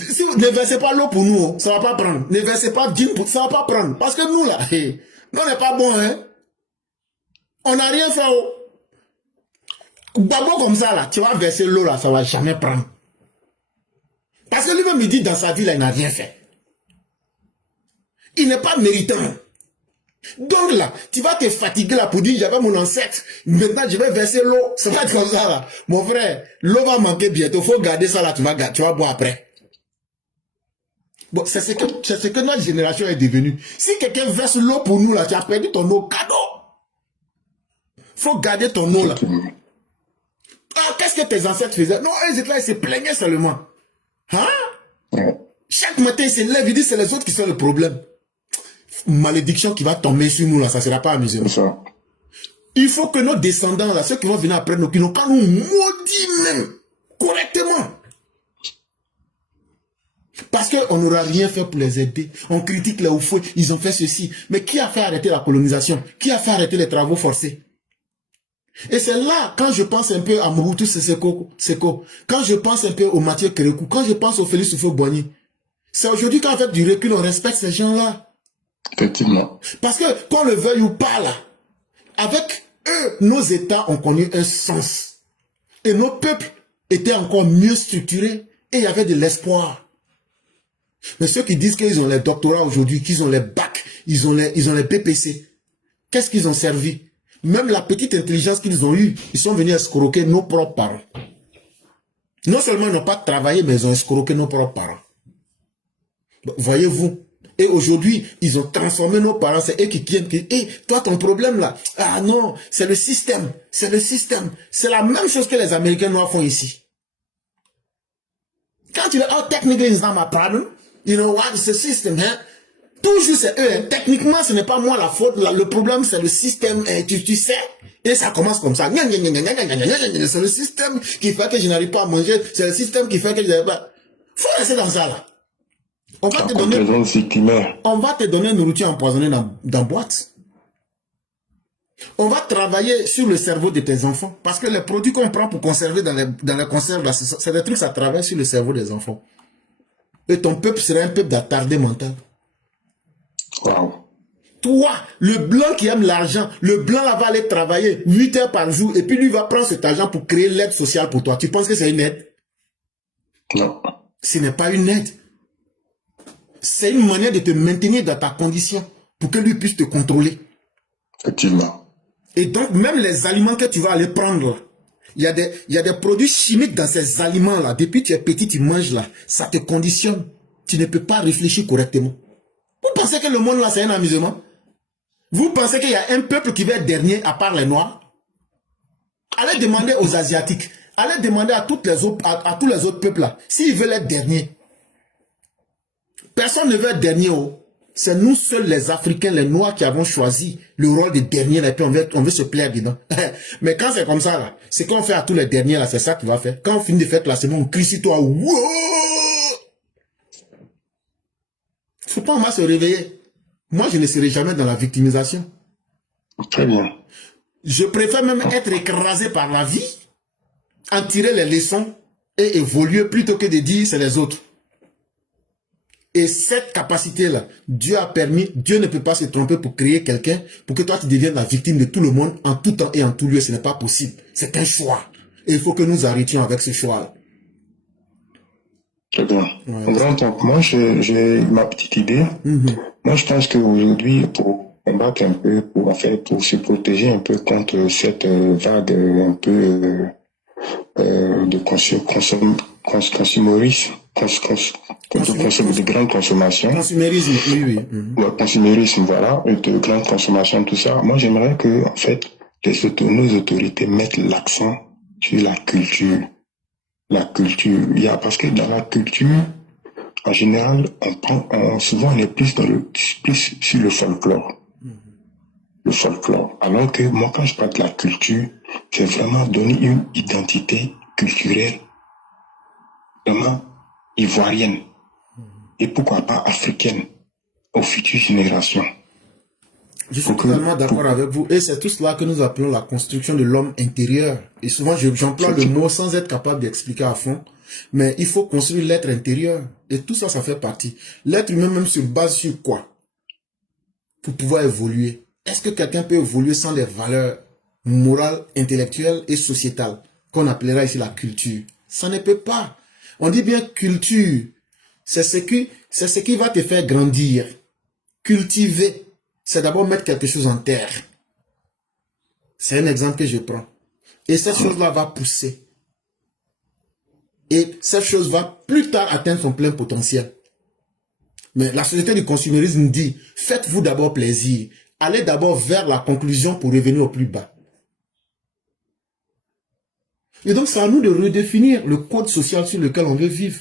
Si vous ne versez pas l'eau pour nous, ça ne va pas prendre. Ne versez pas d'une pour ça ne va pas prendre. Parce que nous, là, nous, on n'est pas bon, hein. On n'a rien fait. D'abord comme ça, là, tu vas verser l'eau, là, ça ne va jamais prendre. Parce que lui-même, il dit dans sa vie, là, il n'a rien fait. Il n'est pas méritant. Donc là, tu vas te fatiguer là pour dire j'avais mon ancêtre, maintenant je vais verser l'eau. Ça va être comme ça là. Mon frère, l'eau va manquer bientôt, il faut garder ça là, tu vas boire après. Bon, c'est ce que notre génération est devenue. Si quelqu'un verse l'eau pour nous là, tu as perdu ton eau cadeau. Faut garder ton eau là. Ah, qu'est-ce que tes ancêtres faisaient? Non, ils étaient là, ils se plaignaient seulement. Hein? Ouais. Chaque matin, ils se lèvent, ils disent c'est les autres qui sont le problème. Malédiction qui va tomber sur nous, là, ça ne sera pas amusant. C'est ça. Il faut que nos descendants, là, ceux qui vont venir après nous, qui n'ont qu'à nous maudit même, correctement. Parce qu'on n'aura rien fait pour les aider. On critique les Oufoués, ils ont fait ceci. Mais qui a fait arrêter la colonisation? Qui a fait arrêter les travaux forcés? Et c'est là, quand je pense un peu à Mobutu Seko, quand je pense un peu au Mathieu Kérékou, quand je pense au Félix Houphouët-Boigny, c'est aujourd'hui qu'avec du recul, on respecte ces gens-là. Effectivement. Parce que, qu'on le veuille ou pas, là, avec eux, nos États ont connu un sens. Et nos peuples étaient encore mieux structurés et il y avait de l'espoir. Mais ceux qui disent qu'ils ont les doctorats aujourd'hui, qu'ils ont les bacs, ils ont les BPC, qu'est-ce qu'ils ont servi? Même la petite intelligence qu'ils ont eue, ils sont venus escroquer nos propres parents. Non seulement ils n'ont pas travaillé, mais ils ont escroqué nos propres parents. Voyez-vous? Et aujourd'hui, ils ont transformé nos parents. C'est eux qui viennent, toi, ton problème là. Ah non, c'est le système. C'est le système. C'est la même chose que les Américains noirs font ici. Quand tu dis, oh, technically it's not my problem. You know what? It's the system, hein? Toujours c'est eux, hein? Techniquement, ce n'est pas moi la faute. Le problème, c'est le système, hein? Tu sais. Et ça commence comme ça. C'est le système qui fait que je n'arrive pas à manger. C'est le système qui fait que je n'arrive pas. Faut rester dans ça, là. On va te donner une nourriture empoisonnée dans boîte. On va travailler sur le cerveau de tes enfants. Parce que les produits qu'on prend pour conserver dans les conserves, c'est des trucs, ça travaille sur le cerveau des enfants. Et ton peuple serait un peuple d'attardé mental. Wow. Toi, le blanc qui aime l'argent, le blanc là va aller travailler 8 heures par jour et puis lui va prendre cet argent pour créer l'aide sociale pour toi. Tu penses que c'est une aide? Non. Ce n'est pas une aide. C'est une manière de te maintenir dans ta condition pour que lui puisse te contrôler. Effectivement. Et donc, même les aliments que tu vas aller prendre, il y a des produits chimiques dans ces aliments-là. Depuis que tu es petit, tu manges là. Ça te conditionne. Tu ne peux pas réfléchir correctement. Vous pensez que le monde là, c'est un amusement? Vous pensez qu'il y a un peuple qui va être dernier à part les Noirs? Allez demander aux Asiatiques. Allez demander à tous les autres peuples là. S'ils veulent être derniers. Personne ne veut être dernier. C'est nous seuls les Africains, les Noirs qui avons choisi le rôle des derniers là, et puis on veut se plaire dedans. Mais quand c'est comme ça là, c'est qu'on fait à tous les derniers là, c'est ça qu'il va faire. Quand on finit de faire classement, on crie sur toi. Faut pas on va se réveiller. Moi, je ne serai jamais dans la victimisation. Très bien. Je préfère même être écrasé par la vie, en tirer les leçons et évoluer plutôt que de dire c'est les autres. Et cette capacité-là, Dieu a permis, Dieu ne peut pas se tromper pour créer quelqu'un, pour que toi tu deviennes la victime de tout le monde, en tout temps et en tout lieu. Ce n'est pas possible. C'est un choix. Et il faut que nous arrêtions avec ce choix-là. Très bien. Ouais. Grand, moi, j'ai ma petite idée. Moi, je pense qu'aujourd'hui, pour combattre un peu, pour se protéger un peu contre cette vague un peu de consumérisme, de grande consommation. Consumérisme, oui. Ouais, consumérisme, voilà, de grande consommation, tout ça. Moi, j'aimerais que, en fait, nos autorités mettent l'accent sur la culture. La culture, parce que dans la culture, en général, souvent on est plus sur le folklore. Le folklore. Alors que moi, quand je parle de la culture, c'est vraiment donner une identité culturelle vraiment ivoirienne et pourquoi pas africaine aux futures générations. Je suis totalement d'accord avec vous. Et c'est tout cela que nous appelons la construction de l'homme intérieur. Et souvent, j'emploie le mot sans être capable d'expliquer à fond. Mais il faut construire l'être intérieur. Et tout ça, ça fait partie. L'être humain même se base sur quoi? Pour pouvoir évoluer. Est-ce que quelqu'un peut évoluer sans les valeurs morales, intellectuelles et sociétales qu'on appellera ici la culture? Ça ne peut pas. On dit bien culture. C'est ce qui va te faire grandir. Cultiver. C'est d'abord mettre quelque chose en terre. C'est un exemple que je prends. Et cette chose-là va pousser. Et cette chose va plus tard atteindre son plein potentiel. Mais la société du consumérisme dit, faites-vous d'abord plaisir. Allez d'abord vers la conclusion pour revenir au plus bas. Et donc, c'est à nous de redéfinir le code social sur lequel on veut vivre.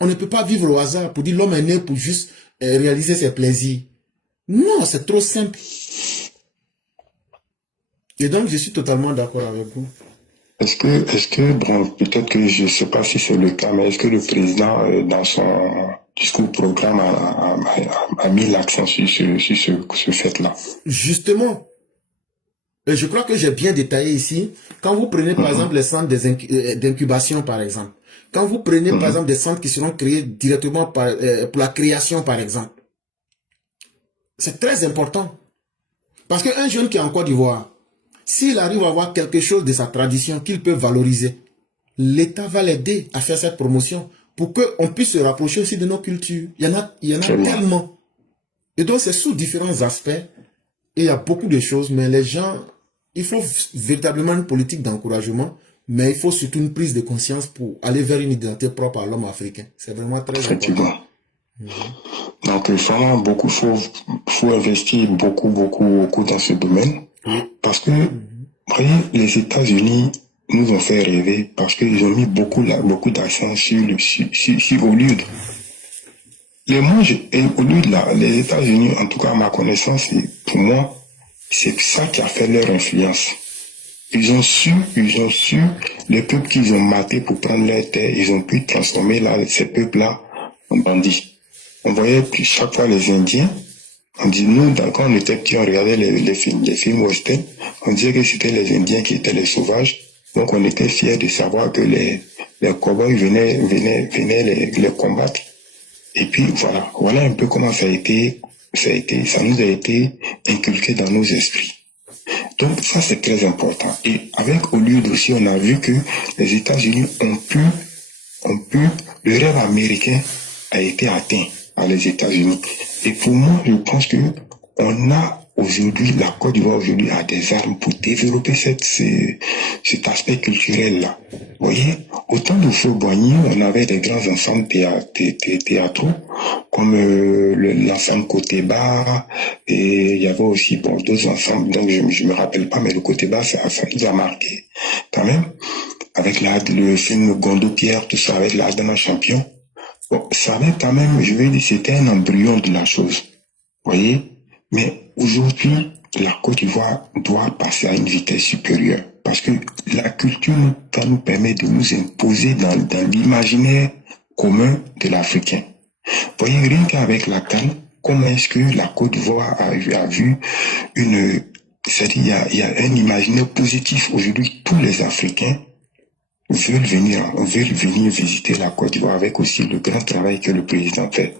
On ne peut pas vivre au hasard pour dire l'homme est né pour juste réaliser ses plaisirs. Non, c'est trop simple. Et donc, je suis totalement d'accord avec vous. Bon, peut-être que je ne sais pas si c'est le cas, mais est-ce que le président, dans son discours programme, a mis l'accent sur ce fait-là? Justement, et je crois que j'ai bien détaillé ici. Quand vous prenez par exemple les centres d'incubation, par exemple, quand vous prenez par exemple des centres qui seront créés directement pour la création, par exemple, c'est très important. Parce qu'un jeune qui est en Côte d'Ivoire, s'il arrive à avoir quelque chose de sa tradition qu'il peut valoriser, l'État va l'aider à faire cette promotion pour qu'on puisse se rapprocher aussi de nos cultures. Il y en a tellement. Et donc, c'est sous différents aspects. Et il y a beaucoup de choses, mais les gens, il faut véritablement une politique d'encouragement, mais il faut surtout une prise de conscience pour aller vers une identité propre à l'homme africain. C'est vraiment très important. Donc, vraiment, faut investir beaucoup dans ce domaine. Parce que, voyez, les États-Unis nous ont fait rêver parce qu'ils ont mis beaucoup d'accent sur Hollywood. Les États-Unis, en tout cas à ma connaissance, pour moi, c'est ça qui a fait leur influence. Ils ont su, les peuples qu'ils ont matés pour prendre leur terre, ils ont pu transformer ces peuples-là en bandits. On voyait plus chaque fois les Indiens, on dit, nous, quand on était petits, on regardait les films western, on disait que c'était les Indiens qui étaient les sauvages. Donc on était fiers de savoir que les cow-boys venaient les combattre. Et puis voilà un peu comment ça nous a été inculqué dans nos esprits. Donc ça c'est très important. Et avec Hollywood aussi, on a vu que les États-Unis ont pu, le rêve américain a été atteint à les États-Unis. Et pour moi, je pense que on a aujourd'hui, la Côte d'Ivoire aujourd'hui a des armes pour développer cet aspect culturel-là. Vous voyez, autant de Feu-Boigny, on avait des grands ensembles théâtraux, comme l'ensemble Côté-Bas, et il y avait aussi d'autres ensembles, donc je me rappelle pas, mais le Côté-Bas, ça nous a marqué quand même, avec le film Gondo-Pierre, tout ça, avec l'Ardenne champion. Bon, ça avait quand même, je vais dire, c'était un embryon de la chose. Vous voyez? Mais aujourd'hui, la Côte d'Ivoire doit passer à une vitesse supérieure. Parce que la culture va nous permettre de nous imposer dans l'imaginaire commun de l'Africain. Vous voyez, rien qu'avec la CAN, comment est-ce que la Côte d'Ivoire a vu c'est-à-dire, il y a un imaginaire positif. Aujourd'hui, tous les Africains veulent venir visiter la Côte d'Ivoire avec aussi le grand travail que le président fait.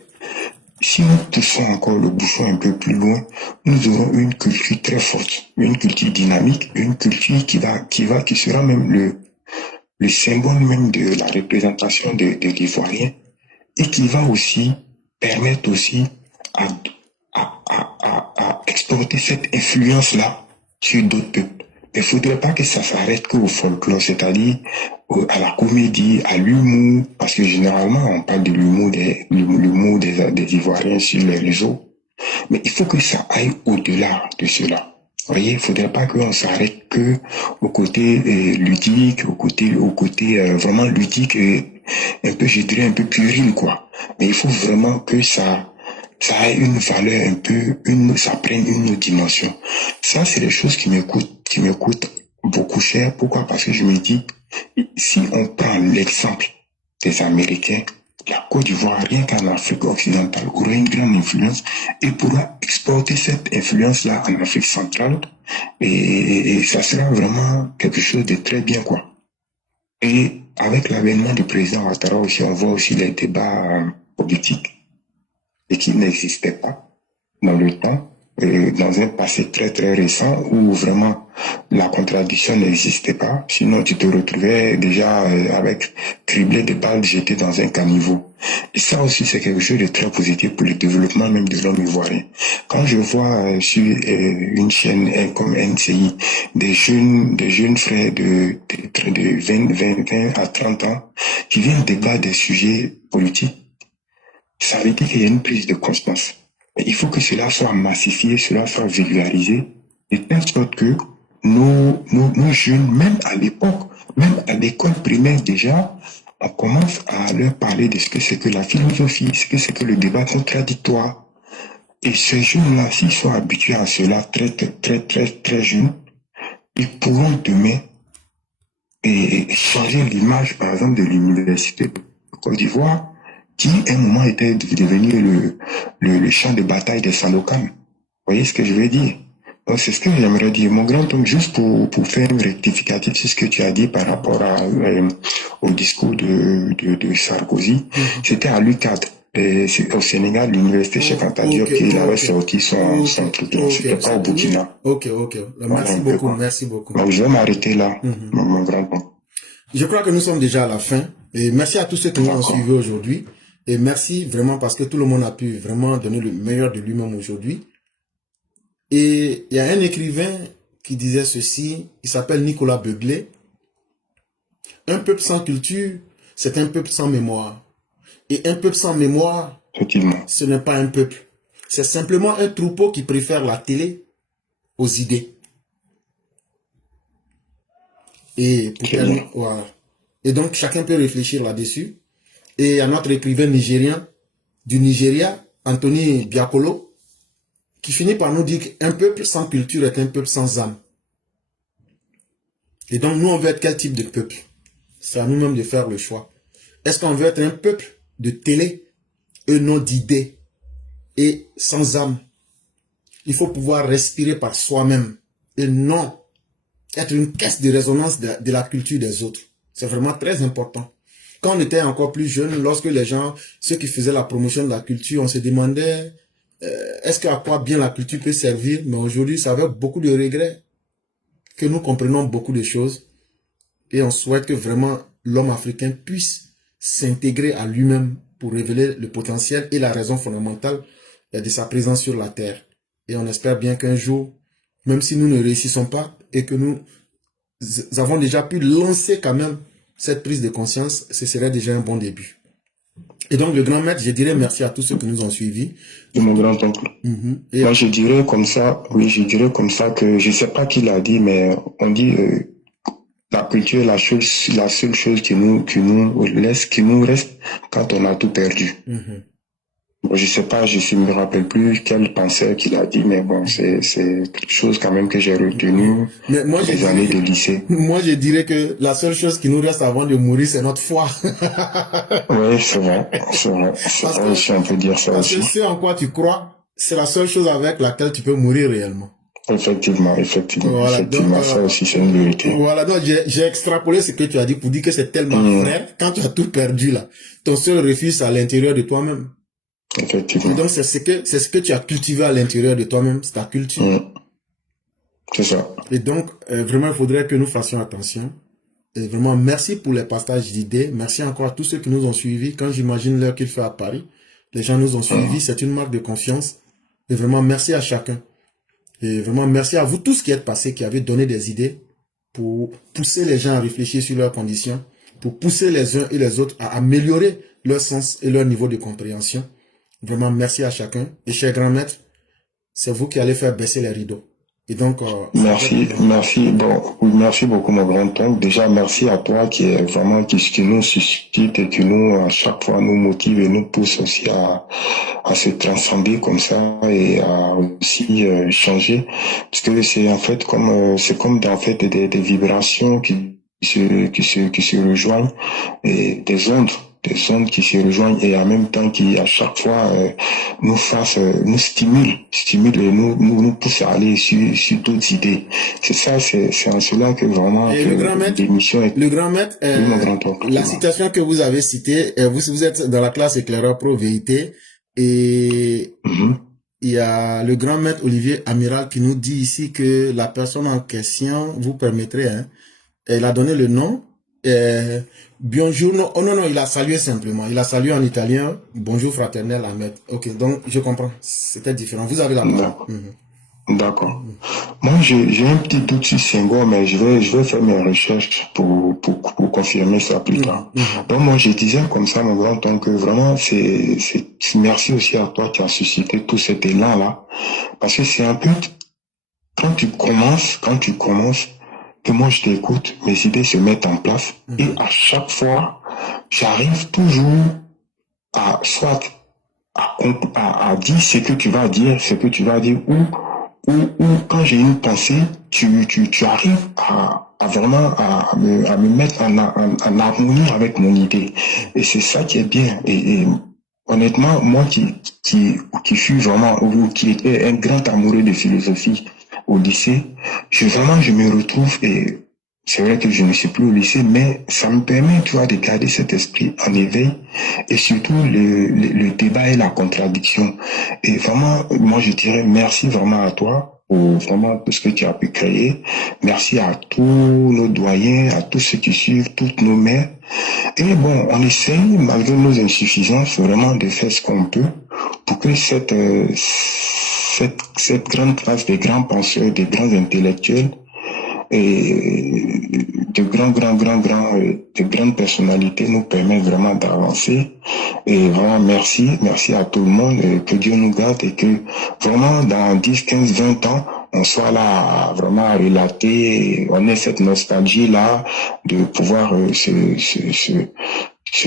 Si nous poussons encore le bouchon un peu plus loin, nous aurons une culture très forte, une culture dynamique, une culture qui sera même le symbole même de la représentation de l'Ivoirien et qui va aussi permettre aussi à exporter cette influence-là sur d'autres peuples. Il ne faudrait pas que ça s'arrête qu'au folklore, c'est-à-dire à la comédie, à l'humour, parce que généralement on parle de l'humour des Ivoiriens sur les réseaux, mais il faut que ça aille au-delà de cela. Vous voyez, il ne faudrait pas qu'on s'arrête que au côté ludique, au côté vraiment ludique, un peu, je dirais, un peu puéril, quoi. Mais il faut vraiment que ça a une valeur un peu, ça prenne une autre dimension. Ça, c'est des choses qui me coûtent beaucoup cher. Pourquoi? Parce que je me dis, si on prend l'exemple des Américains, la Côte d'Ivoire, rien qu'en Afrique occidentale, aurait une grande influence et pourra exporter cette influence-là en Afrique centrale et ça sera vraiment quelque chose de très bien, quoi. Et avec l'avènement du président Ouattara aussi, on voit aussi les débats politiques et qui n'existaient pas dans le temps, dans un passé très très récent où vraiment la contradiction n'existait pas. Sinon, tu te retrouvais déjà avec criblé de balles jetées dans un caniveau. Et ça aussi, c'est quelque chose de très positif pour le développement même de l'homme ivoirien. Quand je vois sur une chaîne comme NCI des jeunes frères de 20 à 30 ans qui viennent débattre des sujets politiques, ça veut dire qu'il y a une prise de conscience. Mais il faut que cela soit massifié, cela soit vulgarisé, de telle sorte que nos jeunes, même à l'époque, Même à l'école primaire déjà, on commence à leur parler de ce que c'est que la philosophie, ce que c'est que le débat contradictoire. Et ces jeunes-là, s'ils sont habitués à cela très jeunes, ils pourront demain changer l'image, par exemple, de l'université de Côte d'Ivoire, qui, à un moment, était devenu le champ de bataille des Salocam. Vous voyez ce que je veux dire? Donc, c'est ce que j'aimerais dire. Mon grand homme, juste pour faire une rectificative, c'est ce que tu as dit par rapport au discours de Sarkozy. C'était à l'UCAD. Au Sénégal, l'université Cheikh Anta Diop, qui avait sorti son truc. C'était pas au Burkina. Ok. Merci beaucoup, merci beaucoup. Donc, je vais m'arrêter là, mon grand homme. Je crois que nous sommes déjà à la fin. Et merci à tous ceux qui nous ont suivis aujourd'hui. Et merci vraiment parce que tout le monde a pu vraiment donner le meilleur de lui-même aujourd'hui. Et il y a un écrivain qui disait ceci, il s'appelle Nicolas Beuglé. Un peuple sans culture, c'est un peuple sans mémoire. Et un peuple sans mémoire, ce n'est pas un peuple. C'est simplement un troupeau qui préfère la télé aux idées. Et pour terminer, voilà. Et donc, chacun peut réfléchir là-dessus. Et il y a notre écrivain nigérien du Nigeria, Anthony Biakolo, qui finit par nous dire qu'un peuple sans culture est un peuple sans âme. Et donc, nous, on veut être quel type de peuple? C'est à nous-mêmes de faire le choix. Est-ce qu'on veut être un peuple de télé, et non d'idées, et sans âme? Il faut pouvoir respirer par soi-même, et non être une caisse de résonance de la culture des autres. C'est vraiment très important. Quand on était encore plus jeune, lorsque les gens, ceux qui faisaient la promotion de la culture, on se demandait est-ce qu'à quoi bien la culture peut servir? Mais aujourd'hui, c'est avec beaucoup de regrets que nous comprenons beaucoup de choses et on souhaite que vraiment l'homme africain puisse s'intégrer à lui-même pour révéler le potentiel et la raison fondamentale de sa présence sur la terre. Et on espère bien qu'un jour, même si nous ne réussissons pas et que nous avons déjà pu lancer quand même cette prise de conscience, ce serait déjà un bon début. Et donc, le grand maître, je dirais merci à tous ceux qui nous ont suivis. Et mon grand oncle. Moi, je dirais comme ça, que, je sais pas qui l'a dit, mais on dit, la culture est la seule chose qui nous reste quand on a tout perdu. Bon, je sais pas, je me rappelle plus quel penseur qu'il a dit, mais bon, c'est quelque chose quand même que j'ai retenu des années de lycée. Moi, je dirais que la seule chose qui nous reste avant de mourir, c'est notre foi. Oui, c'est vrai. Si on peut dire ça aussi. Parce que ce en quoi tu crois, c'est la seule chose avec laquelle tu peux mourir réellement. Effectivement. Voilà, donc, ça aussi, c'est une vérité. Voilà, donc j'ai extrapolé ce que tu as dit pour dire que c'est tellement vrai. Quand tu as tout perdu là, ton seul refuge c'est à l'intérieur de toi-même. Effectivement. Et donc c'est ce que tu as cultivé à l'intérieur de toi-même, c'est ta culture. C'est ça. Et donc vraiment il faudrait que nous fassions attention. Et vraiment merci pour les partages d'idées. Merci encore à tous ceux qui nous ont suivis. Quand j'imagine l'heure qu'il fait à Paris, les gens nous ont suivis, c'est une marque de confiance. Et vraiment merci à chacun. Et vraiment merci à vous tous qui êtes passés, qui avez donné des idées pour pousser les gens à réfléchir sur leurs conditions, pour pousser les uns et les autres à améliorer leur sens et leur niveau de compréhension. Vraiment, merci à chacun. Et cher grand maître, c'est vous qui allez faire baisser les rideaux. Et donc, merci beaucoup, mon grand oncle. Déjà, merci à toi qui nous suscite et qui nous, à chaque fois, nous motive et nous pousse aussi à se transcender comme ça et à aussi changer. Parce que c'est en fait comme en fait des vibrations qui se rejoignent et des ondes qui se rejoignent et en même temps qui à chaque fois nous stimulent et nous poussent à aller sur d'autres idées. C'est ça, c'est en cela que vraiment le grand maître, la citation que vous avez citée, vous êtes dans la classe éclaireur pro VIT et il y a le grand maître Olivier Amiral qui nous dit ici que la personne en question, vous permettrez, elle a donné le nom. Buongiorno. Oh non, il a salué simplement. Il a salué en italien. Bonjour fraternel Ahmed. Ok, donc je comprends. C'était différent. Vous avez la parole. D'accord. Moi, j'ai un petit doute sur Senghor, mais je vais faire mes recherches pour confirmer ça plus tard. Donc moi, je disais comme ça, mon grand oncle, que vraiment, merci aussi à toi qui as suscité tout cet élan-là. Parce que c'est un peu, quand tu commences, que moi je t'écoute, mes idées se mettent en place. Et à chaque fois, j'arrive toujours à soit à dire ce que tu vas dire, ou quand j'ai une pensée, tu arrives à vraiment à me mettre en harmonie avec mon idée. Et c'est ça qui est bien. Et honnêtement, moi qui suis vraiment, ou qui était un grand amoureux de philosophie au lycée, je me retrouve et c'est vrai que je ne suis plus au lycée, mais ça me permet, tu vois, de garder cet esprit en éveil et surtout le débat et la contradiction. Et vraiment, moi, je dirais merci vraiment à toi pour vraiment tout ce que tu as pu créer. Merci à tous nos doyens, à tous ceux qui suivent, toutes nos mères. Et bon, on essaye, malgré nos insuffisances, vraiment de faire ce qu'on peut pour que cette grande classe des grands penseurs, des grands intellectuels, et de grandes personnalités nous permettent vraiment d'avancer. Et vraiment, merci à tout le monde, et que Dieu nous garde et que vraiment dans 10, 15, 20 ans, on soit là vraiment à relater, on ait cette nostalgie-là de pouvoir se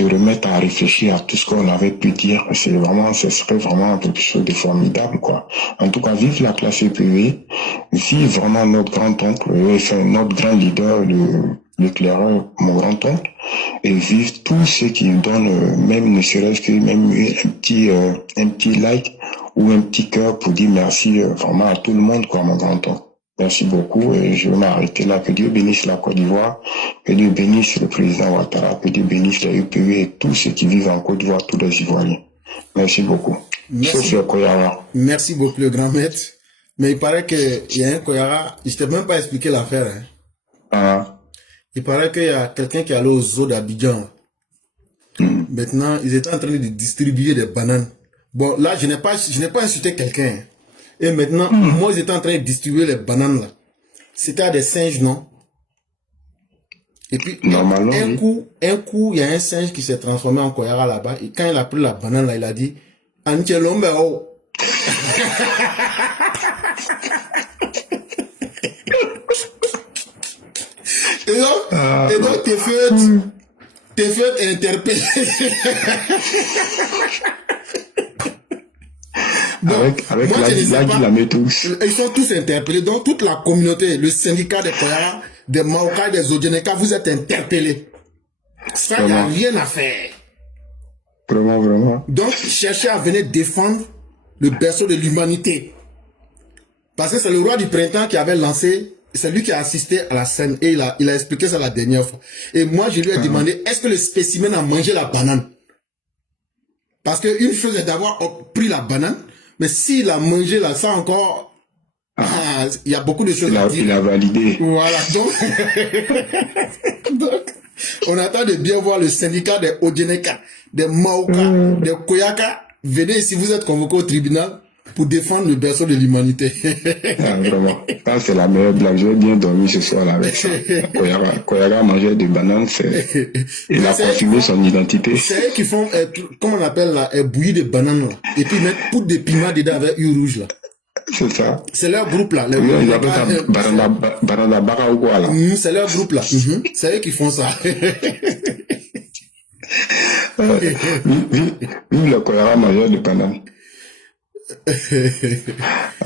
remettre à réfléchir à tout ce qu'on avait pu dire. Ce serait vraiment quelque chose de formidable, quoi. En tout cas, vive la classe EPV, vive vraiment notre grand-oncle, enfin, notre grand leader, l'éclaireur, mon grand-oncle, et vive tous ceux qui donnent, même ne serait-ce que même un petit like ou un petit cœur pour dire merci vraiment à tout le monde, quoi, mon grand-oncle. Merci beaucoup et je vais m'arrêter là. Que Dieu bénisse la Côte d'Ivoire, que Dieu bénisse le président Ouattara, que Dieu bénisse les UPV et tous ceux qui vivent en Côte d'Ivoire, tous les Ivoiriens. Merci beaucoup. Merci. Merci beaucoup, le grand maître. Mais il paraît qu'il y a un Koyara, je t'ai même pas expliqué l'affaire. Hein. Il paraît qu'il y a quelqu'un qui est allé aux zoo d'Abidjan. Maintenant, ils étaient en train de distribuer des bananes. Bon, là, je n'ai pas insulté quelqu'un. Et maintenant, moi, ils étaient en train de distribuer les bananes là. C'était à des singes, non? Et puis, un coup, il y a un singe qui s'est transformé en Koyara là-bas. Et quand il a pris la banane là, il a dit, Anchelombe, oh. Et donc, t'es fait interpeller. Bon, avec la méthode. Ils sont tous interpellés. Donc, toute la communauté, le syndicat des Koyara, des Maoka, des Odjeneka, vous êtes interpellés. Ça, il n'y a rien à faire. Vraiment. Donc, cherchez à venir défendre le berceau de l'humanité. Parce que c'est le roi du printemps qui avait lancé, c'est lui qui a assisté à la scène et il a expliqué ça la dernière fois. Et moi, je lui ai demandé, est-ce que le spécimen a mangé la banane? Parce qu'une chose est d'avoir pris la banane, mais s'il a mangé là, ça encore, il y a beaucoup de choses à dire. Il a validé. Voilà, donc, on attend de bien voir le syndicat des Odjeneka, des Maoka, des Koyaka. Venez ici, vous êtes convoqués au tribunal pour défendre le berceau de l'humanité. Vraiment. Ça, c'est la meilleure blague. J'ai bien dormi ce soir là avec ça. Koyaka mangeait des bananes, il a confirmé son identité. C'est eux qui font, comment on appelle là, bouillie de bananes là. Et puis ils mettent poudre de piment dedans avec huile rouge là. C'est ça. C'est leur groupe là. Oui, ils appellent ça Baranda Bara ou quoi là. C'est leur groupe là. C'est eux qui font ça. Vive le Koyaka mangeur de bananes.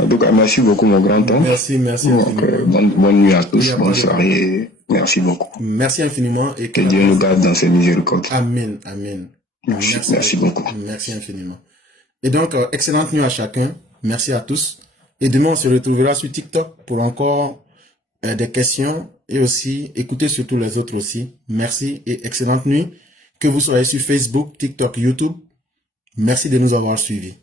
En tout cas, merci beaucoup mon grand-oncle. Merci. Bonne nuit à tous, bonne soirée. Merci beaucoup. Merci infiniment. Et que Dieu nous garde dans ses miséricordes. Amen. Merci beaucoup. Merci infiniment. Et donc, excellente nuit à chacun. Merci à tous. Et demain, on se retrouvera sur TikTok pour encore des questions et aussi écouter surtout les autres aussi. Merci et excellente nuit. Que vous soyez sur Facebook, TikTok, YouTube. Merci de nous avoir suivis.